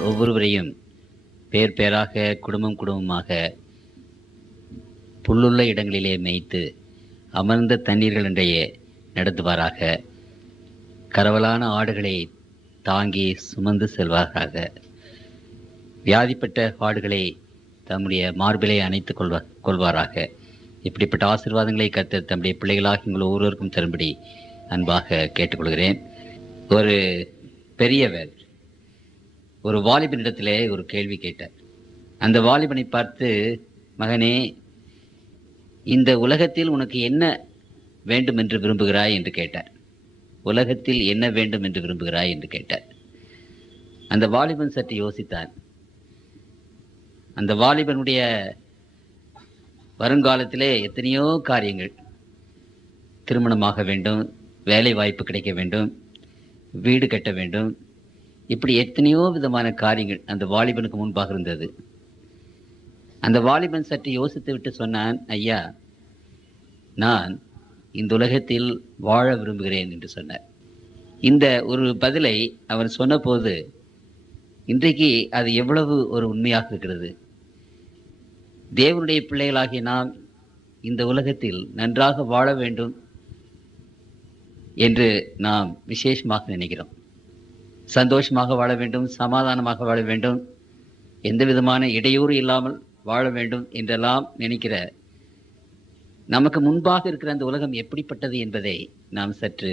அவர்கள் ஒவ்வொருவரையும் பேர் பேராக குடும்பம் குடும்பமாக புல்லுள்ள இடங்களிலே மேய்த்து அமர்ந்த தண்ணீர்கள் இன்றையே நடத்துவாராக. கரவலான ஆடுகளை தாங்கி சுமந்து செல்வாராக. வியாதிப்பட்ட ஆடுகளை தம்முடைய மார்பிலை அணைத்துக் கொள்வாராக. இப்படிப்பட்ட ஆசீர்வாதங்களை கர்த்தர் தம்முடைய பிள்ளைகளாக உங்கள் ஒவ்வொருவருக்கும் தரும்படி அன்பாக கேட்டுக்கொள்கிறேன். ஒரு பெரியவர் ஒரு வாலிபனிடத்திலே ஒரு கேள்வி கேட்டார். அந்த வாலிபனை பார்த்து, மகனே, இந்த உலகத்தில் உனக்கு என்ன வேண்டும் என்று விரும்புகிறாய் என்று கேட்டார். உலகத்தில் என்ன வேண்டும் என்று விரும்புகிறாய் என்று கேட்டார். அந்த வாலிபன் சற்று யோசித்தான். அந்த வாலிபனுடைய வருங்காலத்திலே எத்தனையோ காரியங்கள், திருமணமாக வேண்டும், வேலை வாய்ப்பு கிடைக்க வேண்டும், வீடு கட்ட வேண்டும், இப்படி எத்தனையோ விதமான காரியங்கள் அந்த வாலிபனுக்கு முன்பாக இருந்தது. அந்த வாலிபன் சற்று யோசித்து விட்டு சொன்னான், ஐயா, நான் இந்த உலகத்தில் வாழ விரும்புகிறேன் என்று சொன்னார். இந்த ஒரு பதிலை அவர் சொன்னபோது இன்றைக்கு அது எவ்வளவு ஒரு உண்மையாக இருக்கிறது. தேவனுடைய பிள்ளைகளாகிய நாம் இந்த உலகத்தில் நன்றாக வாழ வேண்டும் என்று நாம் விசேஷமாக நினைக்கிறோம். சந்தோஷமாக வாழ வேண்டும், சமாதானமாக வாழ வேண்டும், எந்த விதமான இடையூறு இல்லாமல் வாழ வேண்டும் என்றெல்லாம் நினைக்கிற நமக்கு முன்பாக இருக்கிற அந்த உலகம் எப்படிப்பட்டது என்பதை நாம் சற்று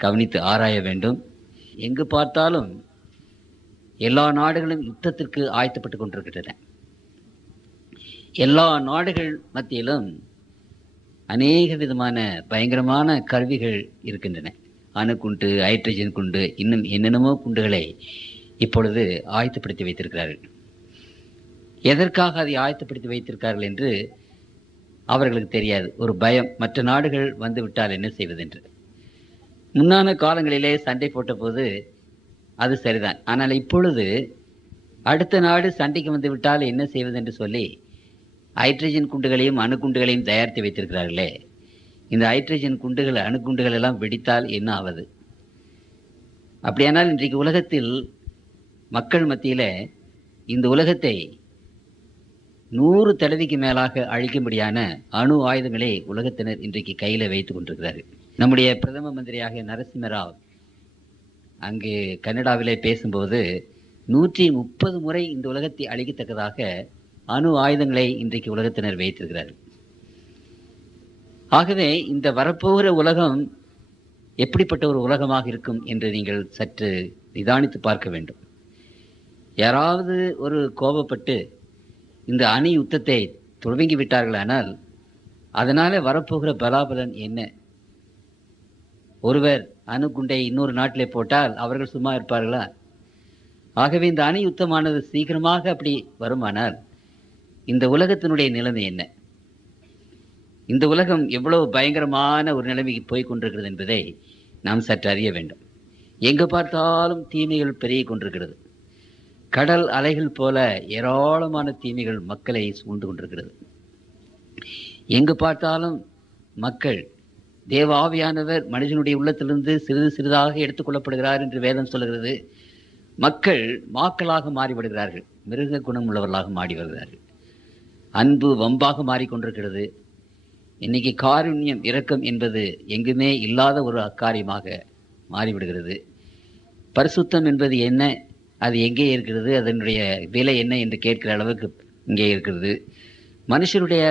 கவனித்து ஆராய வேண்டும். எங்கு பார்த்தாலும் எல்லா நாடுகளும் யுத்தத்திற்கு ஆயத்தப்பட்டு கொண்டிருக்கின்றன. எல்லா நாடுகள் மத்தியிலும் அநேக விதமான பயங்கரமான கருவிகள் இருக்கின்றன. அணுகுண்டு, ஹைட்ரஜன் குண்டு, இன்னும் என்னென்னமோ குண்டுகளை இப்பொழுது ஆயத்தப்படுத்தி வைத்திருக்கிறார்கள். எதற்காக அதை ஆயத்தப்படுத்தி வைத்திருக்கிறார்கள் என்று அவர்களுக்கு தெரியாது. ஒரு பயம், மற்ற நாடுகள் வந்து விட்டால் என்ன செய்வதென்று. முன்னான காலங்களிலே சண்டை போட்ட போது அது சரிதான். ஆனால் இப்பொழுது அடுத்த நாடு சண்டைக்கு வந்து விட்டால் என்ன செய்வதென்று சொல்லி ஹைட்ரஜன் குண்டுகளையும் அணுகுண்டுகளையும் தயாரித்து வைத்திருக்கிறார்களே. இந்த ஹைட்ரஜன் குண்டுகள், அணுகுண்டுகள் எல்லாம் வெடித்தால் என்ன ஆவது? அப்படியானால் இன்றைக்கு உலகத்தில் மக்கள் மத்தியில் இந்த உலகத்தை 100 தடவைக்கு மேலாக அழிக்கும்படியான அணு ஆயுதங்களை உலகத்தினர் இன்றைக்கு கையில் வைத்து கொண்டிருக்கிறார்கள். நம்முடைய பிரதம மந்திரியாக நரசிம்மராவ் அங்கு கனடாவிலே பேசும்போது 130 முறை இந்த உலகத்தை அழிக்கத்தக்கதாக அணு ஆயுதங்களை இன்றைக்கு உலகத்தினர் வைத்திருக்கிறார்கள். ஆகவே இந்த வரப்போகிற உலகம் எப்படிப்பட்ட ஒரு உலகமாக இருக்கும் என்று நீங்கள் சற்று நிதானித்து பார்க்க வேண்டும். யாராவது ஒரு கோபப்பட்டு இந்த அணு யுத்தத்தை தொடங்கி விட்டார்களானால் அதனால வரப்போகிற பலாபலன் என்ன? ஒருவர் அணு குண்டை இன்னொரு நாட்டிலே போட்டால் அவர்கள் சும்மா இருப்பார்களா? ஆகவே இந்த அணு யுத்தமானது சீக்கிரமாக அப்படி வருமானால் இந்த உலகத்தினுடைய நிலைமை என்ன? இந்த உலகம் எவ்வளவு பயங்கரமான ஒரு நிலைமைக்கு போய் கொண்டிருக்கிறது என்பதை நாம் சற்று அறிய வேண்டும். எங்கு பார்த்தாலும் தீமைகள் பெருகி கொண்டிருக்கிறது. கடல் அலைகள் போல ஏராளமான தீமைகள் மக்களை சூழ்ந்து கொண்டிருக்கிறது. எங்கு பார்த்தாலும் மக்கள், தேவ ஆவியானவர் மனிதனுடைய உள்ளத்திலிருந்து சிறிது சிறிதாக எடுத்துக்கொள்ளப்படுகிறார் என்று வேதம் சொல்கிறது. மக்கள் மாக்களாக மாறிவிடுகிறார்கள், மிருக குணம் உள்ளவர்களாக மாறி வருகிறார்கள். அன்பு வம்பாக மாறிக்கொண்டிருக்கிறது. இன்னைக்கு காருண்யம், இரக்கம் என்பது எங்குமே இல்லாத ஒரு அக்காரியமாக மாறிவிடுகிறது. பரிசுத்தம் என்பது என்ன, அது எங்கே இருக்கிறது, அதனுடைய விலை என்ன என்று கேட்கிற அளவுக்கு இங்கே இருக்கிறது. மனுஷருடைய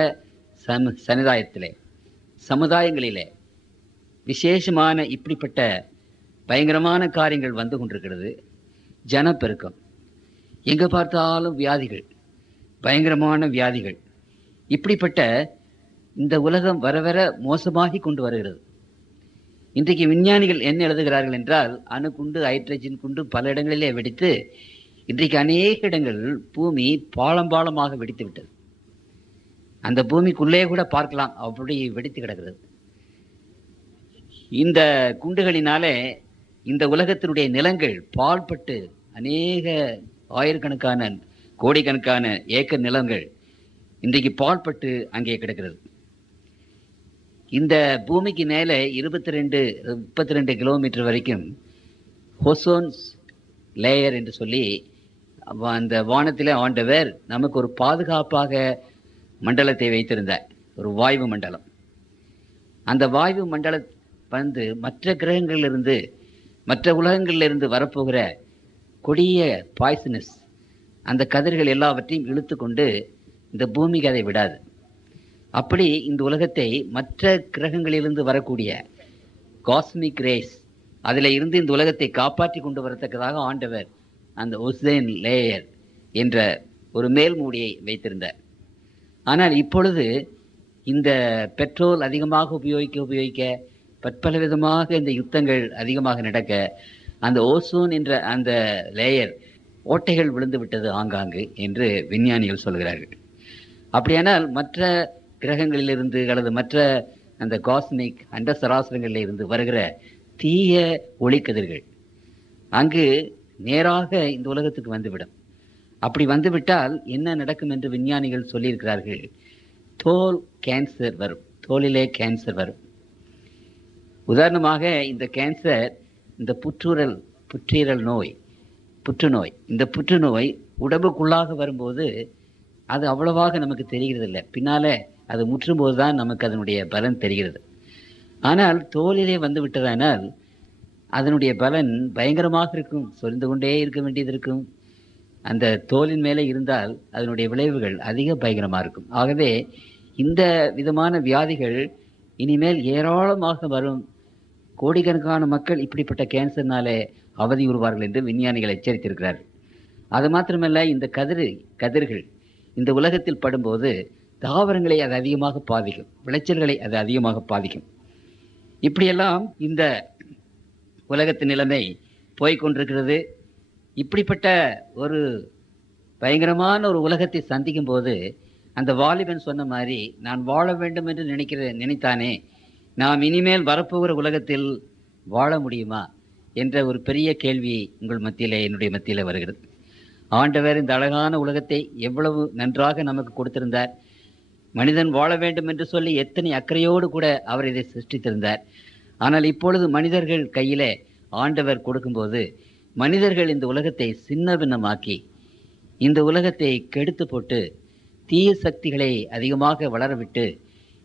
சமுதாயங்களிலே விசேஷமான இப்படிப்பட்ட பயங்கரமான காரியங்கள் வந்து கொண்டிருக்கிறது. ஜனப்பெருக்கம், எங்கே பார்த்தாலும் வியாதிகள், பயங்கரமான வியாதிகள். இப்படிப்பட்ட இந்த உலகம் வர வர மோசமாகி கொண்டு வருகிறது. இன்றைக்கு விஞ்ஞானிகள் என்ன எழுதுகிறார்கள் என்றால், அணுகுண்டு, ஹைட்ரஜன் குண்டு பல இடங்களிலே வெடித்து இன்றைக்கு அநேக இடங்கள் பூமி பாலம் பாலமாக வெடித்து விட்டது. அந்த பூமிக்குள்ளே கூட பார்க்கலாம், அப்படி வெடித்து கிடக்கிறது. இந்த குண்டுகளினாலே இந்த உலகத்தினுடைய நிலங்கள் பாழ்பட்டு அநேக ஆயிரக்கணக்கான கோடிக்கணக்கான ஏக்கர் நிலங்கள் இன்றைக்கு பாழ்பட்டு அங்கே கிடக்கிறது. இந்த பூமிக்கு மேலே 32 கிலோமீட்டர் வரைக்கும் ஹோசோன் லேயர் என்று சொல்லி அந்த வானத்திலே ஆண்டவர் நமக்கு ஒரு பாதுகாப்பாக மண்டலத்தை வைத்திருந்தார், ஒரு வாயு மண்டலம். அந்த வாயு மண்டலம் வந்து மற்ற கிரகங்களிலிருந்து, மற்ற உலகங்களிலிருந்து வரப்போகிற கொடிய பாய்சனஸ் அந்த கதிர்கள் எல்லாவற்றையும் இழுத்து கொண்டு இந்த பூமிக்கு அதை விடாது. அப்படி இந்த உலகத்தை மற்ற கிரகங்களிலிருந்து வரக்கூடிய காஸ்மிக் ரேஸ் அதில் இருந்து இந்த உலகத்தை காப்பாற்றி கொண்டு வரத்தக்கதாக ஆண்டவர் அந்த ஓசோன் லேயர் என்ற ஒரு மேல் மூடியை வைத்திருந்தார். ஆனால் இப்பொழுது இந்த பெட்ரோல் அதிகமாக உபயோகிக்க பற்பல விதமாக இந்த யுத்தங்கள் அதிகமாக நடக்க அந்த ஓசோன் என்ற அந்த லேயர் ஓட்டைகள் விழுந்து விட்டது ஆங்காங்கு என்று விஞ்ஞானிகள் சொல்கிறார்கள். அப்படியானால் மற்ற கிரகங்களிலிருந்து அல்லது மற்ற அந்த காஸ்மிக் அண்ட சராசரங்களில் இருந்து வருகிற தீய ஒளிக்கதிர்கள் அங்கு நேராக இந்த உலகத்துக்கு வந்துவிடும். அப்படி வந்துவிட்டால் என்ன நடக்கும் என்று விஞ்ஞானிகள் சொல்லியிருக்கிறார்கள். தோல் கேன்சர் வரும், தோலிலே கேன்சர் வரும். உதாரணமாக இந்த கேன்சர், இந்த புற்றீரல் நோய், புற்றுநோய், இந்த புற்றுநோய் உடம்புக்குள்ளாக வரும்போது அது அவ்வளவாக நமக்கு தெரிகிறது இல்லை. பின்னாலே அது முற்றும்போது தான் நமக்கு அதனுடைய பலன் தெரிகிறது. ஆனால் தோலிலே வந்து விட்டதானால் அதனுடைய பலன் பயங்கரமாக இருக்கும், சொரிந்து கொண்டே இருக்க வேண்டியது இருக்கும். அந்த தோலின் மேலே இருந்தால் அதனுடைய விளைவுகள் அதிக பயங்கரமாக இருக்கும். ஆகவே இந்த விதமான வியாதிகள் இனிமேல் ஏராளமாக வரும். கோடிக்கணக்கான மக்கள் இப்படிப்பட்ட கேன்சர்னாலே அவதியுறுவார்கள் என்று விஞ்ஞானிகள் எச்சரித்திருக்கிறார்கள். அது மாத்திரமல்ல, இந்த கதிர்கள் இந்த உலகத்தில் படும்போது தாவரங்களை அது அதிகமாக பாதிக்கும், விளைச்சல்களை அது அதிகமாக பாதிக்கும். இப்படியெல்லாம் இந்த உலகத்தின் நிலைமை போய்கொண்டிருக்கிறது. இப்படிப்பட்ட ஒரு பயங்கரமான ஒரு உலகத்தை சந்திக்கும் போது அந்த வாலிபன் சொன்ன மாதிரி, நான் வாழ வேண்டும் என்று நினைத்தானே, நாம் இனிமேல் வரப்போகிற உலகத்தில் வாழ முடியுமா என்ற ஒரு பெரிய கேள்வி உங்கள் மத்தியிலே, என்னுடைய மத்தியில் வருகிறது. ஆண்டவர் இந்த அழகான உலகத்தை எவ்வளவு நன்றாக நமக்கு கொடுத்திருந்தார். மனிதன் வாழ வேண்டும் என்று சொல்லி எத்தனை அக்கறையோடு கூட அவர் இதை சிருஷ்டித்திருந்தார். ஆனால் இப்பொழுது மனிதர்கள் கையிலே ஆண்டவர் கொடுக்கும்போது மனிதர்கள் இந்த உலகத்தை சின்ன பின்னமாக்கி இந்த உலகத்தை கெடுத்து போட்டு தீய சக்திகளை அதிகமாக வளரவிட்டு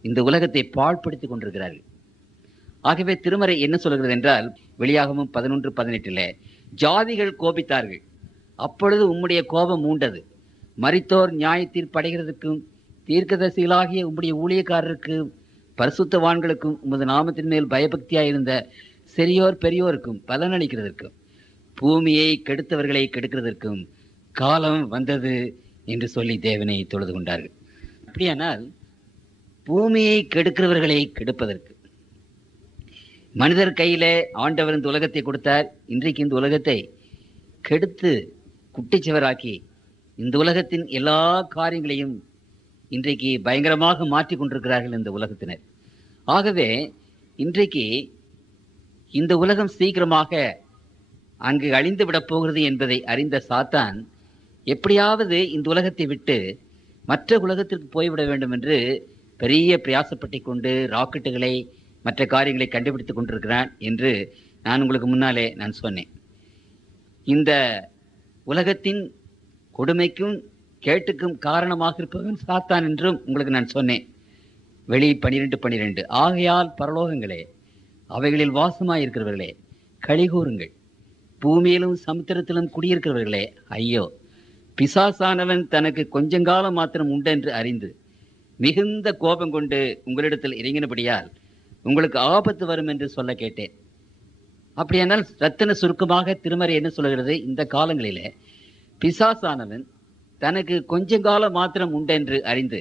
இந்த உலகத்தை பாழ்படுத்தி கொண்டிருக்கிறார்கள். ஆகவே திருமறை என்ன சொல்கிறது என்றால், வெளியாகமும் 11:18 ஜாதிகள் கோபித்தார்கள், அப்பொழுது உம்முடைய கோபம் மூண்டது. மரித்தோர் நியாயத்தீர்ப்பு அடைகிறதுக்கும் தீர்க்கதரிசிகளாகிய உம்முடைய ஊழியக்காரருக்கு பரிசுத்தவான்களுக்கும் உமது நாமத்தின் மேல் பயபக்தியாயிருந்த சிறியோர் பெரியோருக்கும் பலனளிக்கிறதற்கும் பூமியை கெடுத்தவர்களை கெடுக்கிறதற்கும் காலம் வந்தது என்று சொல்லி தேவனை தொழுது கொண்டார்கள். அப்படியானால் பூமியை கெடுக்கிறவர்களை கெடுப்பதற்கு மனிதர் கையிலே ஆண்டவர் இந்த உலகத்தை கொடுத்தார். இன்றைக்கு இந்த உலகத்தை கெடுத்து குட்டிச்சுவராக்கி இந்த உலகத்தின் எல்லா காரியங்களையும் இன்றைக்கு பயங்கரமாக மாற்றி கொண்டிருக்கிறார்கள் இந்த உலகத்தினர். ஆகவே இன்றைக்கு இந்த உலகம் சீக்கிரமாக அங்கு அழிந்து விடப் போகிறது என்பதை அறிந்த சாத்தான் எப்படியாவது இந்த உலகத்தை விட்டு மற்ற உலகத்திற்கு போய்விட வேண்டும் என்று பெரிய பிரயாசப்பட்டு கொண்டு ராக்கெட்டுகளை மற்ற காரியங்களை கண்டுபிடித்துக் கொண்டிருக்கிறான் என்று நான் உங்களுக்கு முன்னாலே நான் சொன்னேன். இந்த உலகத்தின் கொடுமைக்கும் கேட்டுக்கும் காரணமாக இருப்பவன் சாத்தான் என்றும் உங்களுக்கு நான் சொன்னேன். வெளி 12:12 ஆகையால் பரலோகங்களே, அவைகளில் வாசமாயிருக்கிறவர்களே, களிகூறுங்கள், பூமியிலும் சமுத்திரத்திலும் குடியிருக்கிறவர்களே ஐயோ, பிசாசானவன் தனக்கு கொஞ்சங்காலம் மாத்திரம் உண்டென்று அறிந்து மிகுந்த கோபம் கொண்டு உங்களிடத்தில் இறங்கினபடியால் உங்களுக்கு ஆபத்து வரும் என்று சொல்ல கேட்டேன். அப்படியானால் ரத்தின சுருக்கமாக திருமறை என்ன சொல்கிறது? இந்த காலங்களிலே பிசாசானவன் தனக்கு கொஞ்சங்காலம் மாத்திரம் உண்டென்று அறிந்து,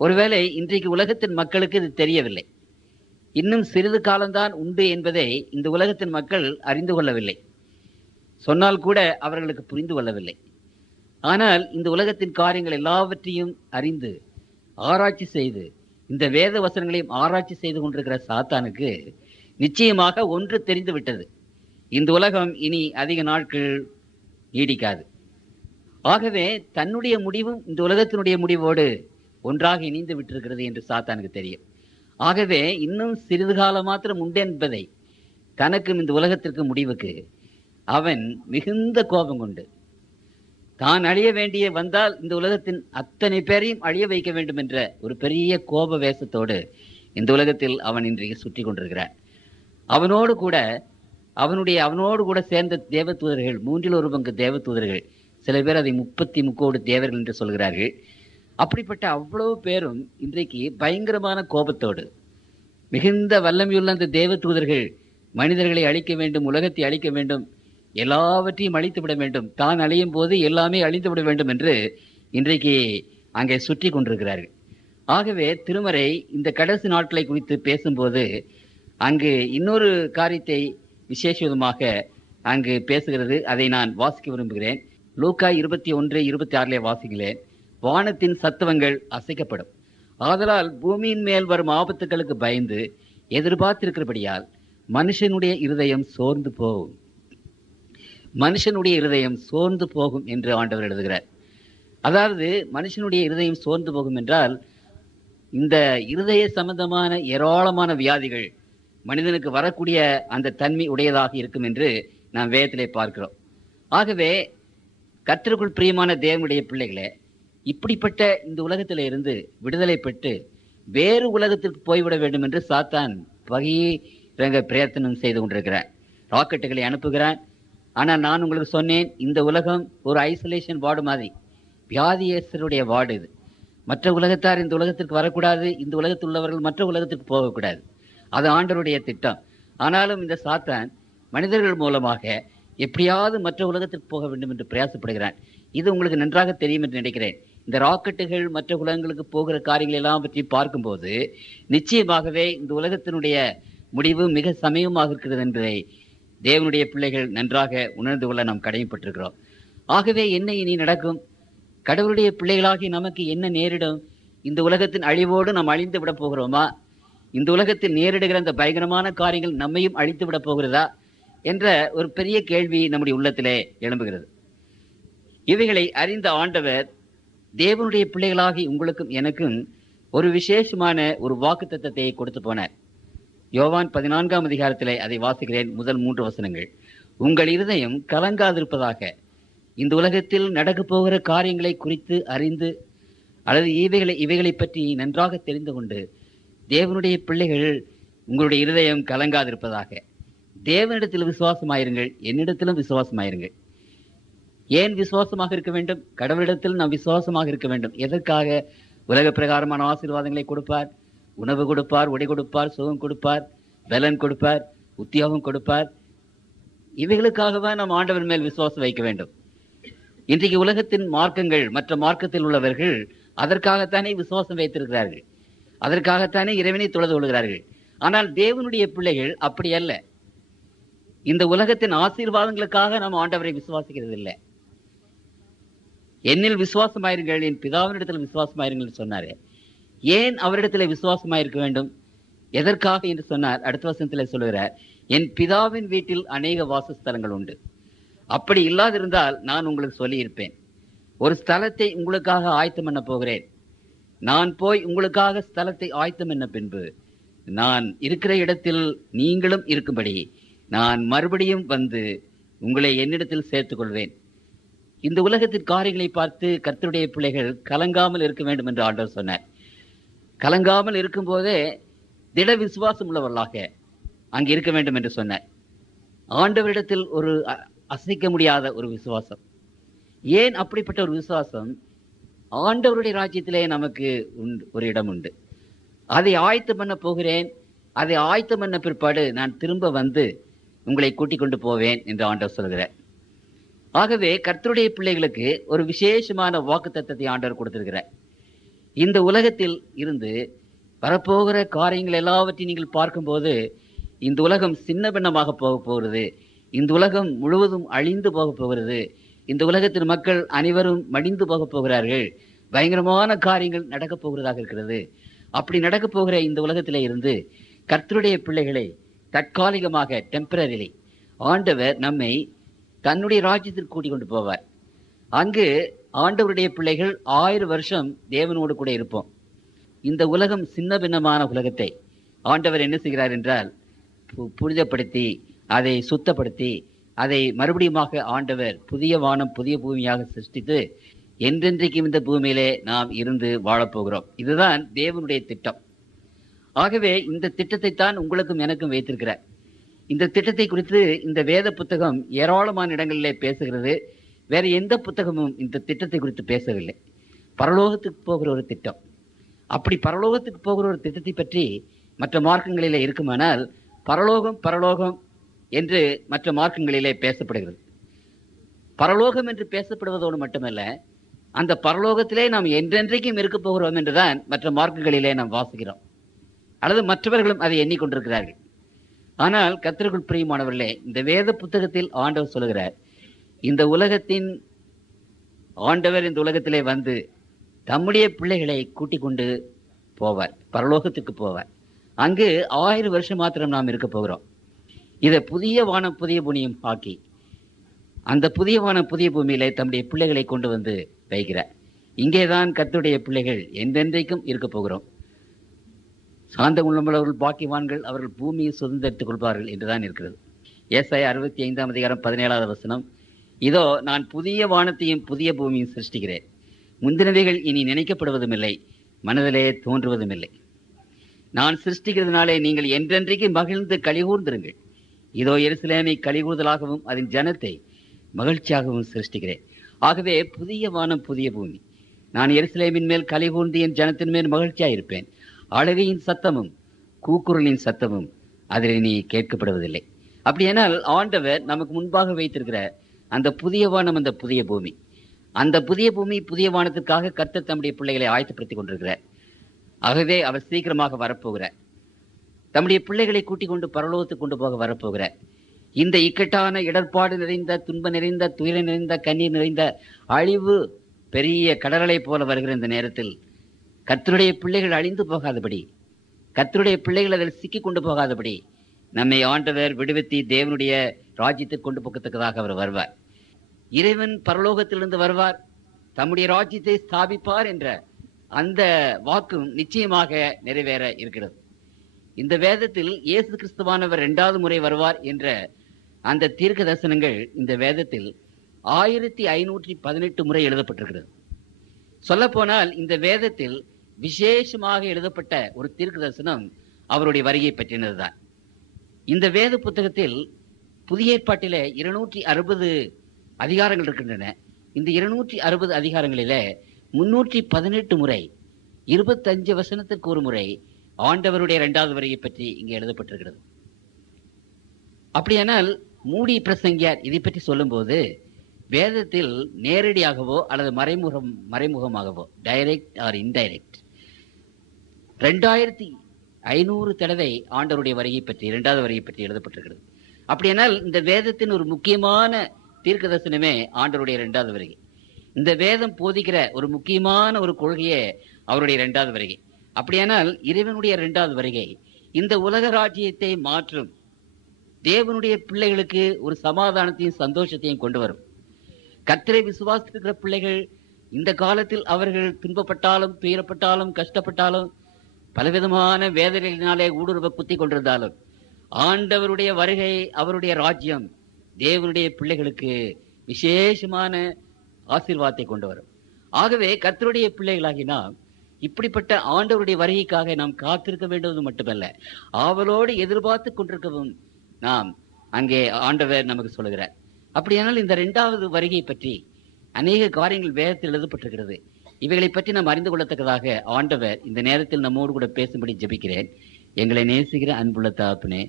ஒருவேளை இன்றைக்கு உலகத்தின் மக்களுக்கு இது தெரியவில்லை, இன்னும் சிறிது காலம்தான் உண்டு என்பதை இந்த உலகத்தின் மக்கள் அறிந்து கொள்ளவில்லை, சொன்னால் கூட அவர்களுக்கு புரிந்து கொள்ளவில்லை. ஆனால் இந்த உலகத்தின் காரியங்கள் எல்லாவற்றையும் அறிந்து ஆராய்ச்சி செய்து இந்த வேத வசனங்களையும் ஆராய்ச்சி செய்து கொண்டிருக்கிற சாத்தானுக்கு நிச்சயமாக ஒன்று தெரிந்து விட்டது: இந்த உலகம் இனி அதிக நாட்கள் நீடிக்காது. ஆகவே தன்னுடைய முடிவும் இந்த உலகத்தினுடைய முடிவோடு ஒன்றாக இணைந்து விட்டிருக்கிறது என்று சாத்தானுக்கு தெரியும். ஆகவே இன்னும் சிறிது காலம் மாத்திரம் உண்டு என்பதை தனக்கும் இந்த உலகத்திற்கு முடிவுக்கு அவன் மிகுந்த கோபம் கொண்டு தான் அழிய வேண்டிய வந்தால் இந்த உலகத்தின் அத்தனை பேரையும் அழிய வைக்க வேண்டும் என்ற ஒரு பெரிய கோப வேசத்தோடு இந்த உலகத்தில் அவன் இன்றைக்கு சுற்றி கொண்டிருக்கிறான். அவனோடு கூட சேர்ந்த தேவதூதர்கள், 1/3 தேவதூதர்கள், சில பேர் அதை 33 தேவர்கள் என்று சொல்கிறார்கள். அப்படிப்பட்ட அவ்வளவு பேரும் இன்றைக்கு பயங்கரமான கோபத்தோடு, மிகுந்த வல்லமையுள்ள அந்த தேவதூதர்கள் மனிதர்களை அழிக்க வேண்டும், உலகத்தை அழிக்க வேண்டும், எல்லாவற்றையும் அழித்து விட வேண்டும், தான் அழியும் போது எல்லாமே அழித்து விட வேண்டும் என்று இன்றைக்கு அங்கே சுற்றி கொண்டிருக்கிறார்கள். ஆகவே திருமறை இந்த கடைசி நாட்களை குறித்து பேசும்போது அங்கு இன்னொரு காரியத்தை விசேஷ விதமாக அங்கு பேசுகிறது. அதை நான் வாசிக்க விரும்புகிறேன். லூக்கா 21:26 வாசிக்கிறேன். வானத்தின் சத்துவங்கள் அசைக்கப்படும், ஆதலால் பூமியின் மேல் வரும் ஆபத்துக்களுக்கு பயந்து எதிர்பார்த்திருக்கிறபடியால் மனுஷனுடைய இருதயம் சோர்ந்து போகும். மனுஷனுடைய இருதயம் சோர்ந்து போகும் என்று ஆண்டவர் எழுதுகிறார். அதாவது மனுஷனுடைய இருதயம் சோர்ந்து போகும் என்றால், இந்த இருதய சம்பந்தமான ஏராளமான வியாதிகள் மனிதனுக்கு வரக்கூடிய அந்த தன்மை உடையதாக இருக்கும் என்று நாம் வேதத்திலே பார்க்கிறோம். ஆகவே கர்த்தருக்குள் பிரியமான தேவனுடைய பிள்ளைகளே, இப்படிப்பட்ட இந்த உலகத்தில இருந்து விடுதலை பெற்று வேறு உலகத்திற்கு போய்விட வேண்டும் என்று சாத்தான் பகிரங்க பிரயத்தனம் செய்து கொண்டிருக்கிறான். ராக்கெட்டுகளை அனுப்புகிறான். ஆனால் நான் உங்களுக்கு சொன்னேன், இந்த உலகம் ஒரு ஐசோலேஷன் வார்டு மாதிரி, வியாதியேசருடைய வார்டு இது. மற்ற உலகத்தார் இந்த உலகத்திற்கு வரக்கூடாது, இந்த உலகத்தில் உள்ளவர்கள் மற்ற உலகத்திற்கு போகக்கூடாது. அது ஆண்டவருடைய திட்டம். ஆனாலும் இந்த சாத்தான் மனிதர்கள் மூலமாக எப்படியாவது மற்ற உலகத்திற்கு போக வேண்டும் என்று பிரயாசப்படுகிறான். இது உங்களுக்கு நன்றாக தெரியும் என்று நினைக்கிறேன். இந்த ராக்கெட்டுகள் மற்ற உலகங்களுக்கு போகிற காரியங்கள் எல்லாம் பற்றி பார்க்கும்போது நிச்சயமாகவே இந்த உலகத்தினுடைய முடிவு மிக சமயமாக இருக்கிறது என்பதை தேவனுடைய பிள்ளைகள் நன்றாக உணர்ந்து கொள்ள நாம் கடமைப்பட்டிருக்கிறோம். ஆகவே என்ன இனி நடக்கும்? கடவுளுடைய பிள்ளைகளாகி நமக்கு என்ன நேரிடும்? இந்த உலகத்தின் அழிவோடு நாம் அழிந்து விட போகிறோமா? இந்த உலகத்தில் நேரிடுகிற அந்த பயங்கரமான காரியங்கள் நம்மையும் அழித்து விட போகிறதா என்ற ஒரு பெரிய கேள்வி நம்முடைய உள்ளத்திலே எழும்புகிறது. இவைகளை அறிந்த ஆண்டவர் தேவனுடைய பிள்ளைகளாகி உங்களுக்கும் எனக்கும் ஒரு விசேஷமான ஒரு வாக்குத்தத்தத்தை கொடுத்து போனார். யோவான் 14ஆம் அதிகாரத்திலே அதை வாசிக்கிறேன். முதல் 3 வசனங்கள். உங்கள் இருதயம் கலங்காதிருப்பதாக, இந்த உலகத்தில் நடக்கப் போகிற காரியங்களை குறித்து அறிந்து அல்லது இவைகளை பற்றி நன்றாக தெரிந்து கொண்டு தேவனுடைய பிள்ளைகள் உங்களுடைய இருதயம் கலங்காதிருப்பதாக. தேவனிடத்தில் விசுவாசமாயிருங்கள், என்னிடத்திலும் விசுவாசமாயிருங்கள். ஏன் விசுவாசமாக இருக்க வேண்டும்? கடவுளிடத்தில் நாம் விசுவாசமாக இருக்க வேண்டும். எதற்காக? உலக பிரகாரமான ஆசீர்வாதங்களை கொடுப்பார், உணவு கொடுப்பார், உடை கொடுப்பார், சுகம் கொடுப்பார், பலன் கொடுப்பார், உத்தியோகம் கொடுப்பார். இவைகளுக்காகவே நாம் ஆண்டவர் மேல் விசுவாசம் வைக்க வேண்டும். இன்றைக்கு உலகத்தின் மார்க்கங்கள், மற்ற மார்க்கத்தில் உள்ளவர்கள் அதற்காகத்தானே விசுவாசம் வைத்திருக்கிறார்கள், அதற்காகத்தானே இறைவனை தொழுது கொள்கிறார்கள். ஆனால் தேவனுடைய பிள்ளைகள் அப்படி அல்ல. இந்த உலகத்தின் ஆசீர்வாதங்களுக்காக நாம் ஆண்டவரை விசுவாசிக்கிறது இல்லை. என்னில் விசுவாசமாயிருங்கள், என் பிதாவினிடத்தில் விசுவாசமாயிருங்கள் சொன்னாரு. ஏன் அவரிடத்தில் விசுவாசமாயிருக்க வேண்டும்? எதற்காக என்று சொன்னார். அடுத்த வசனத்தில் சொல்லுகிறார், என் பிதாவின் வீட்டில் அநேக வாசஸ்தலங்கள் உண்டு. அப்படி இல்லாதிருந்தால் நான் உங்களுக்கு சொல்லியிருப்பேன். ஒரு ஸ்தலத்தை உங்களுக்காக ஆயத்தம் பண்ண போகிறேன். நான் போய் உங்களுக்காக ஸ்தலத்தை ஆயத்தம் பண்ண பின்பு நான் இருக்கிற இடத்தில் நீங்களும் இருக்கும்படி நான் மறுபடியும் வந்து உங்களை என்னிடத்தில் சேர்த்துக் கொள்வேன். இந்த உலகத்தின் காரியங்களை பார்த்து கர்த்தருடைய பிள்ளைகள் கலங்காமல் இருக்க வேண்டும் என்று ஆண்டவர் சொன்னார். கலங்காமல் இருக்கும் போதே திட விசுவாசம் உள்ளவர்களாக அங்கே இருக்க வேண்டும் என்று சொன்னார். ஆண்டவரிடத்தில் ஒரு அசைக்க முடியாத ஒரு விசுவாசம். ஏன் அப்படிப்பட்ட ஒரு விசுவாசம்? ஆண்டவருடைய ராஜ்யத்திலே நமக்கு ஒரு இடம் உண்டு. அதை ஆயத்தம் பண்ண போகிறேன். அதை ஆயத்தம் பண்ண பிற்பாடு நான் திரும்ப வந்து உங்களை கூட்டிக் கொண்டு போவேன் என்று ஆண்டவர் சொல்கிறார். ஆகவே கர்த்தருடைய பிள்ளைகளுக்கு ஒரு விசேஷமான வாக்குத்தத்தத்தை ஆண்டவர் கொடுத்திருக்கிறார். இந்த உலகத்தில் இருந்து வரப்போகிற காரியங்கள் எல்லாவற்றையும் நீங்கள் பார்க்கும்போது இந்த உலகம் சின்ன பின்னமாக போக போகிறது. இந்த உலகம் முழுவதும் அழிந்து போக போகிறது. இந்த உலகத்தின் மக்கள் அனைவரும் மடிந்து போக போகிறார்கள். பயங்கரமான காரியங்கள் நடக்கப் போகிறதாக இருக்கிறது. அப்படி நடக்கப் போகிற இந்த உலகத்திலே இருந்து கர்த்தருடைய பிள்ளைகளை தற்காலிகமாக டெம்பரரிலி ஆண்டவர் நம்மை தன்னுடைய ராஜ்யத்திற்கு கூட்டிக் கொண்டு போவார். அங்கு ஆண்டவருடைய பிள்ளைகள் 1000 வருஷம் தேவனோடு கூட இருப்போம். இந்த உலகம் சின்ன பின்னமான உலகத்தை ஆண்டவர் என்ன செய்கிறார் என்றால் புனிதப்படுத்தி, அதை சுத்தப்படுத்தி, அதை மறுபடியுமாக ஆண்டவர் புதிய வானம் புதிய பூமியாக சிருஷ்டித்து என்றென்றைக்கும் இந்த பூமியிலே நாம் இருந்து வாழப்போகிறோம். இதுதான் தேவனுடைய திட்டம். ஆகவே இந்த திட்டத்தை தான் உங்களுக்கும் எனக்கும் வைத்திருக்கிறார். இந்த திட்டத்தை குறித்து இந்த வேத புத்தகம் ஏராளமான இடங்களிலே பேசுகிறது. வேற எந்த புத்தகமும் இந்த திட்டத்தை குறித்து பேசவில்லை. பரலோகத்துக்கு போகிற ஒரு திட்டம். அப்படி பரலோகத்துக்கு போகிற ஒரு திட்டத்தை பற்றி மற்ற மார்க்கங்களிலே இருக்குமானால் பரலோகம் பரலோகம் என்று மற்ற மார்க்கங்களிலே பேசப்படுகிறது. பரலோகம் என்று பேசப்படுவதோடு மட்டுமல்ல, அந்த பரலோகத்திலே நாம் என்றென்றைக்கும் இருக்க போகிறோம் என்றுதான் மற்ற மார்க்கங்களிலே நாம் வாசிக்கிறோம், அல்லது மற்றவர்களும் அதை எண்ணிக்கொண்டிருக்கிறார்கள். ஆனால் கர்த்தருக்குள் பிரியமானவர்களே, இந்த வேத புத்தகத்தில் ஆண்டவர் சொல்லுகிறார், இந்த உலகத்தின் ஆண்டவர் இந்த உலகத்திலே வந்து தம்முடைய பிள்ளைகளை கூட்டிக் கொண்டு போவார், பரலோகத்துக்கு போவார். அங்கு 1000 வருஷம் மாத்திரம் நாம் இருக்க போகிறோம். இதை புதிய வானம் புதிய பூமியும் ஆக்கி அந்த புதிய வானம் புதிய பூமியிலே தம்முடைய பிள்ளைகளை கொண்டு வந்து வைக்கிறார். இங்கேதான் கர்த்தருடைய பிள்ளைகள் என்றென்றைக்கும் இருக்க போகிறோம். சாந்த உள்ளவர்கள் பாக்கியவான்கள், அவர்கள் பூமியை சுதந்திரத்துக் கொள்வார்கள் என்றுதான் இருக்கிறது. ஏசாயா 65:17 வசனம், இதோ நான் புதிய வானத்தையும் புதிய பூமியும் சிருஷ்டிக்கிறேன், முந்தினவைகள் இனி நினைக்கப்படுவதுமில்லை, மனதிலே தோன்றுவதுமில்லை. நான் சிருஷ்டிக்கிறதுனாலே நீங்கள் என்றென்றைக்கு மகிழ்ந்து கலிகூர்ந்திருங்கள். இதோ எருசலேமை கலிகூர்தலாகவும் அதன் ஜனத்தை மகிழ்ச்சியாகவும் சிருஷ்டிக்கிறேன். ஆகவே புதிய வானம் புதிய பூமி. நான் எருசலேமின் மேல் கலிகூர்ந்து என் ஜனத்தின் மேல் மகிழ்ச்சியாயிருப்பேன். அழுகையின் சத்தமும் கூக்குரலின் சத்தமும் அதில் இனி கேட்கப்படுவதில்லை. அப்படியானால் ஆண்டவர் நமக்கு முன்பாக வைத்திருக்கிற அந்த புதிய வானம், அந்த புதிய பூமி, அந்த புதிய பூமி புதிய வானத்திற்காக கர்த்தர் தம்முடைய பிள்ளைகளை ஆயத்தப்படுத்திக் கொண்டிருக்கிறார். ஆகவே அவர் சீக்கிரமாக வரப்போகிறார். தம்முடைய பிள்ளைகளை கூட்டிக் கொண்டு பரலோகத்துக்கு கொண்டு போக வரப்போகிறார். இந்த இக்கட்டான இடர்பாடு நிறைந்த துன்ப நிறைந்த துயரம் நிறைந்த கண்ணீர் நிறைந்த அழிவு பெரிய கடலை போல வருகிற இந்த நேரத்தில் கர்த்தருடைய பிள்ளைகள் அழிந்து போகாதபடி, கர்த்தருடைய பிள்ளைகள் அதில் சிக்கி கொண்டு போகாதபடி நம்மை ஆண்டவர் விடுவித்து தேவனுடைய ராஜ்யத்துக்கு கொண்டு போகத்தக்கதாக அவர் வருவார். இறைவன் பரலோகத்திலிருந்து வருவார், தம்முடைய ராஜ்யத்தை ஸ்தாபிப்பார் என்ற அந்த வாக்கும் நிச்சயமாக நிறைவேற இருக்கிறது. இந்த வேதத்தில் இயேசு கிறிஸ்துவானவர் 2வது முறை வருவார் என்ற அந்த தீர்க்க தரிசனங்கள் இந்த வேதத்தில் 1518 முறை எழுதப்பட்டிருக்கிறது. சொல்லப்போனால் இந்த வேதத்தில் விசேஷமாக எழுதப்பட்ட ஒரு தீர்க்க தரிசனம் அவருடைய வருகை பற்றினதுதான். இந்த வேத புத்தகத்தில் புதிய ஏற்பாட்டிலே 260 அதிகாரங்கள் இருக்கின்றன. இந்த 260 அதிகாரங்களிலே 318 முறை 25 வசனத்திற்கு ஒரு முறை ஆண்டவருடைய 2வது வருகை பற்றி இங்கே எழுதப்பட்டிருக்கிறது. அப்படியானால் மூடி பிரசங்கியார் இதை பற்றி சொல்லும்போது வேதத்தில் நேரடியாகவோ அல்லது மறைமுகமாகவோ, டைரக்ட் ஆர் இன்டைரக்ட், 2500 தடவை ஆண்டவருடைய வருகை பற்றி 2வது வருகை பற்றி எழுதப்பட்டிருக்கிறது. அப்படியானால் இந்த வேதத்தின் ஒரு முக்கியமான தீர்க்க தரிசனமே ஆண்டவருடைய 2வது வருகை. இந்த வேதம் போதிக்கிற ஒரு முக்கியமான ஒரு கொள்கையே அவருடைய 2வது வருகை. அப்படியானால் இறைவனுடைய 2வது வருகை இந்த உலக ராஜ்யத்தை மாற்றும், தேவனுடைய பிள்ளைகளுக்கு ஒரு சமாதானத்தையும் சந்தோஷத்தையும் கொண்டு வரும். கர்த்தரை விசுவாசிக்கிற பிள்ளைகள் இந்த காலத்தில் அவர்கள் துன்பப்பட்டாலும் துயரப்பட்டாலும் கஷ்டப்பட்டாலும் பலவிதமான வேதனைகளினாலே ஊடுருவ குத்தி கொண்டிருந்தாலும் ஆண்டவருடைய வருகை, அவருடைய ராஜ்யம் தேவனுடைய பிள்ளைகளுக்கு விசேஷமான ஆசீர்வாதத்தை கொண்டு வரும். ஆகவே கர்த்தருடைய பிள்ளைகளாகி நாம் இப்படிப்பட்ட ஆண்டவருடைய வருகைக்காக நாம் காத்திருக்க வேண்டுவது மட்டுமல்ல, ஆவலோடு எதிர்பார்த்து கொண்டிருக்கவும் நாம் அங்கே ஆண்டவர் நமக்கு சொல்லுகிறார். அப்படியானால் இந்த 2வது வருகை பற்றி அநேக காரியங்கள் வேதத்தில் எழுதப்பட்டிருக்கிறது. இவைகளை பற்றி நாம் அறிந்து கொள்ளத்தக்கதாக ஆண்டவர் இந்த நேரத்தில் நம்மோடு கூட பேசும்படி ஜெபிக்கிறேன். எங்களை நேசிக்கிற அன்புள்ள தகப்பனே,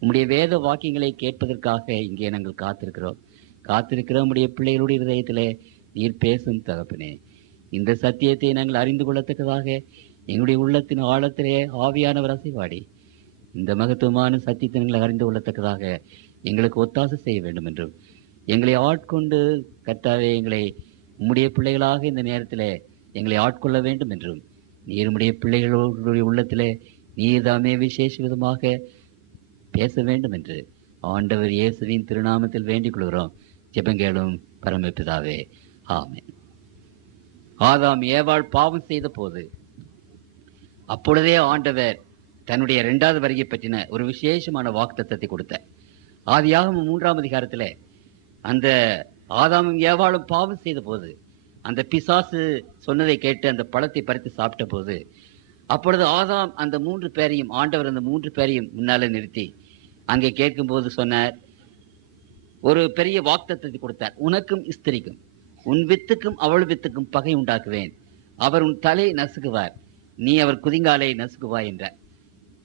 உம்முடைய வேத வாக்கியங்களை கேட்பதற்காக இங்கே நாங்கள் காத்திருக்கிற உம்முடைய பிள்ளைகளுடைய இதயத்திலே நீர் பேசும் தகப்பனே. இந்த சத்தியத்தை நாங்கள் அறிந்து கொள்ளத்தக்கதாக எங்களுடைய உள்ளத்தின் ஆழத்திலே ஆவியானவர் அசைவாடி இந்த மகத்துவமான சத்தியத்தை நாங்கள் அறிந்து கொள்ளத்தக்கதாக எங்களுக்கு ஒத்தாசை செய்ய வேண்டும் என்றும், எங்களை ஆட்கொண்டு கர்த்தாவே எங்களை உம்முடைய பிள்ளைகளாக இந்த நேரத்தில் எங்களை ஆட்கொள்ள வேண்டும் என்றும், நீர் உம்முடைய பிள்ளைகளுடைய உள்ளத்திலே நீர் தாமே விசேஷ விதமாக பேச வேண்டும் என்று ஆண்டவர் இயேசுவின் திருநாமத்தில் வேண்டிக் கொள்கிறோம். ஜெபங்கேளும் பரமபிதாவே, ஆமென். ஆதாம் ஏவாள் பாவம் செய்த போது அப்பொழுதே ஆண்டவர் தன்னுடைய 2வது வருகை பற்றின ஒரு விசேஷமான வாக்குத்தத்தத்தை கொடுத்தார். ஆதியாகமம் 3ஆம் அதிகாரத்தில் அந்த ஆதாமும் ஏவாளும் பாவம் செய்த போது அந்த பிசாசு சொன்னதை கேட்டு அந்த பழத்தை பறித்து சாப்பிட்ட போது, அப்பொழுது ஆதாம் அந்த 3 பேரையும், ஆண்டவர் அந்த 3 பேரையும் முன்னால நிறுத்தி அங்கே கேட்கும்போது சொன்னார், ஒரு பெரிய வாக்குத்தத்தத்தை கொடுத்தார். உனக்கும் ஸ்திரிக்கும், உன் வித்துக்கும் அவள் வித்துக்கும் பகை உண்டாக்குவேன். அவர் உன் தலையை நசுக்குவார், நீ அவர் குதிங்காலை நசுக்குவாய் என்றார்.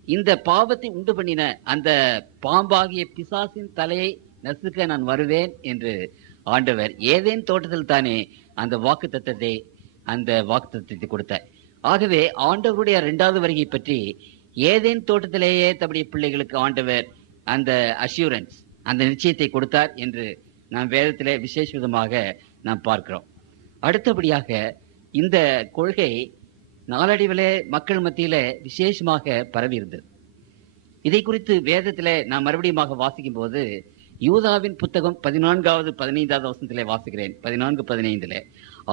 இந்த பாவத்தை உண்டு பண்ணின அந்த பாம்பாகிய பிசாசின் தலையை நசுக்க நான் வருவேன் என்று ஆண்டவர் ஏதேன் தோட்டத்தில் தானே அந்த வாக்குத்தத்தத்தை கொடுத்தார். ஆகவே ஆண்டவருடைய 2வது வருகை பற்றி ஏதேன் தோட்டத்திலேயே தம்முடைய பிள்ளைகளுக்கு ஆண்டவர் அந்த அஷ்யூரன்ஸ், அந்த நிச்சயத்தை கொடுத்தார் என்று நாம் வேதத்திலே விசேஷ விதமாக நாம் பார்க்கிறோம். அடுத்தபடியாக இந்த கொள்கை நாளடைவிலே மக்கள் மத்தியில விசேஷமாக பரவி இருந்தது. இதை குறித்து வேதத்திலே நாம் மறுபடியும் வாசிக்கும் போது, யூதாவின் புத்தகம் 14வது 15வது வசனத்திலே வாசிக்கிறேன். 14:15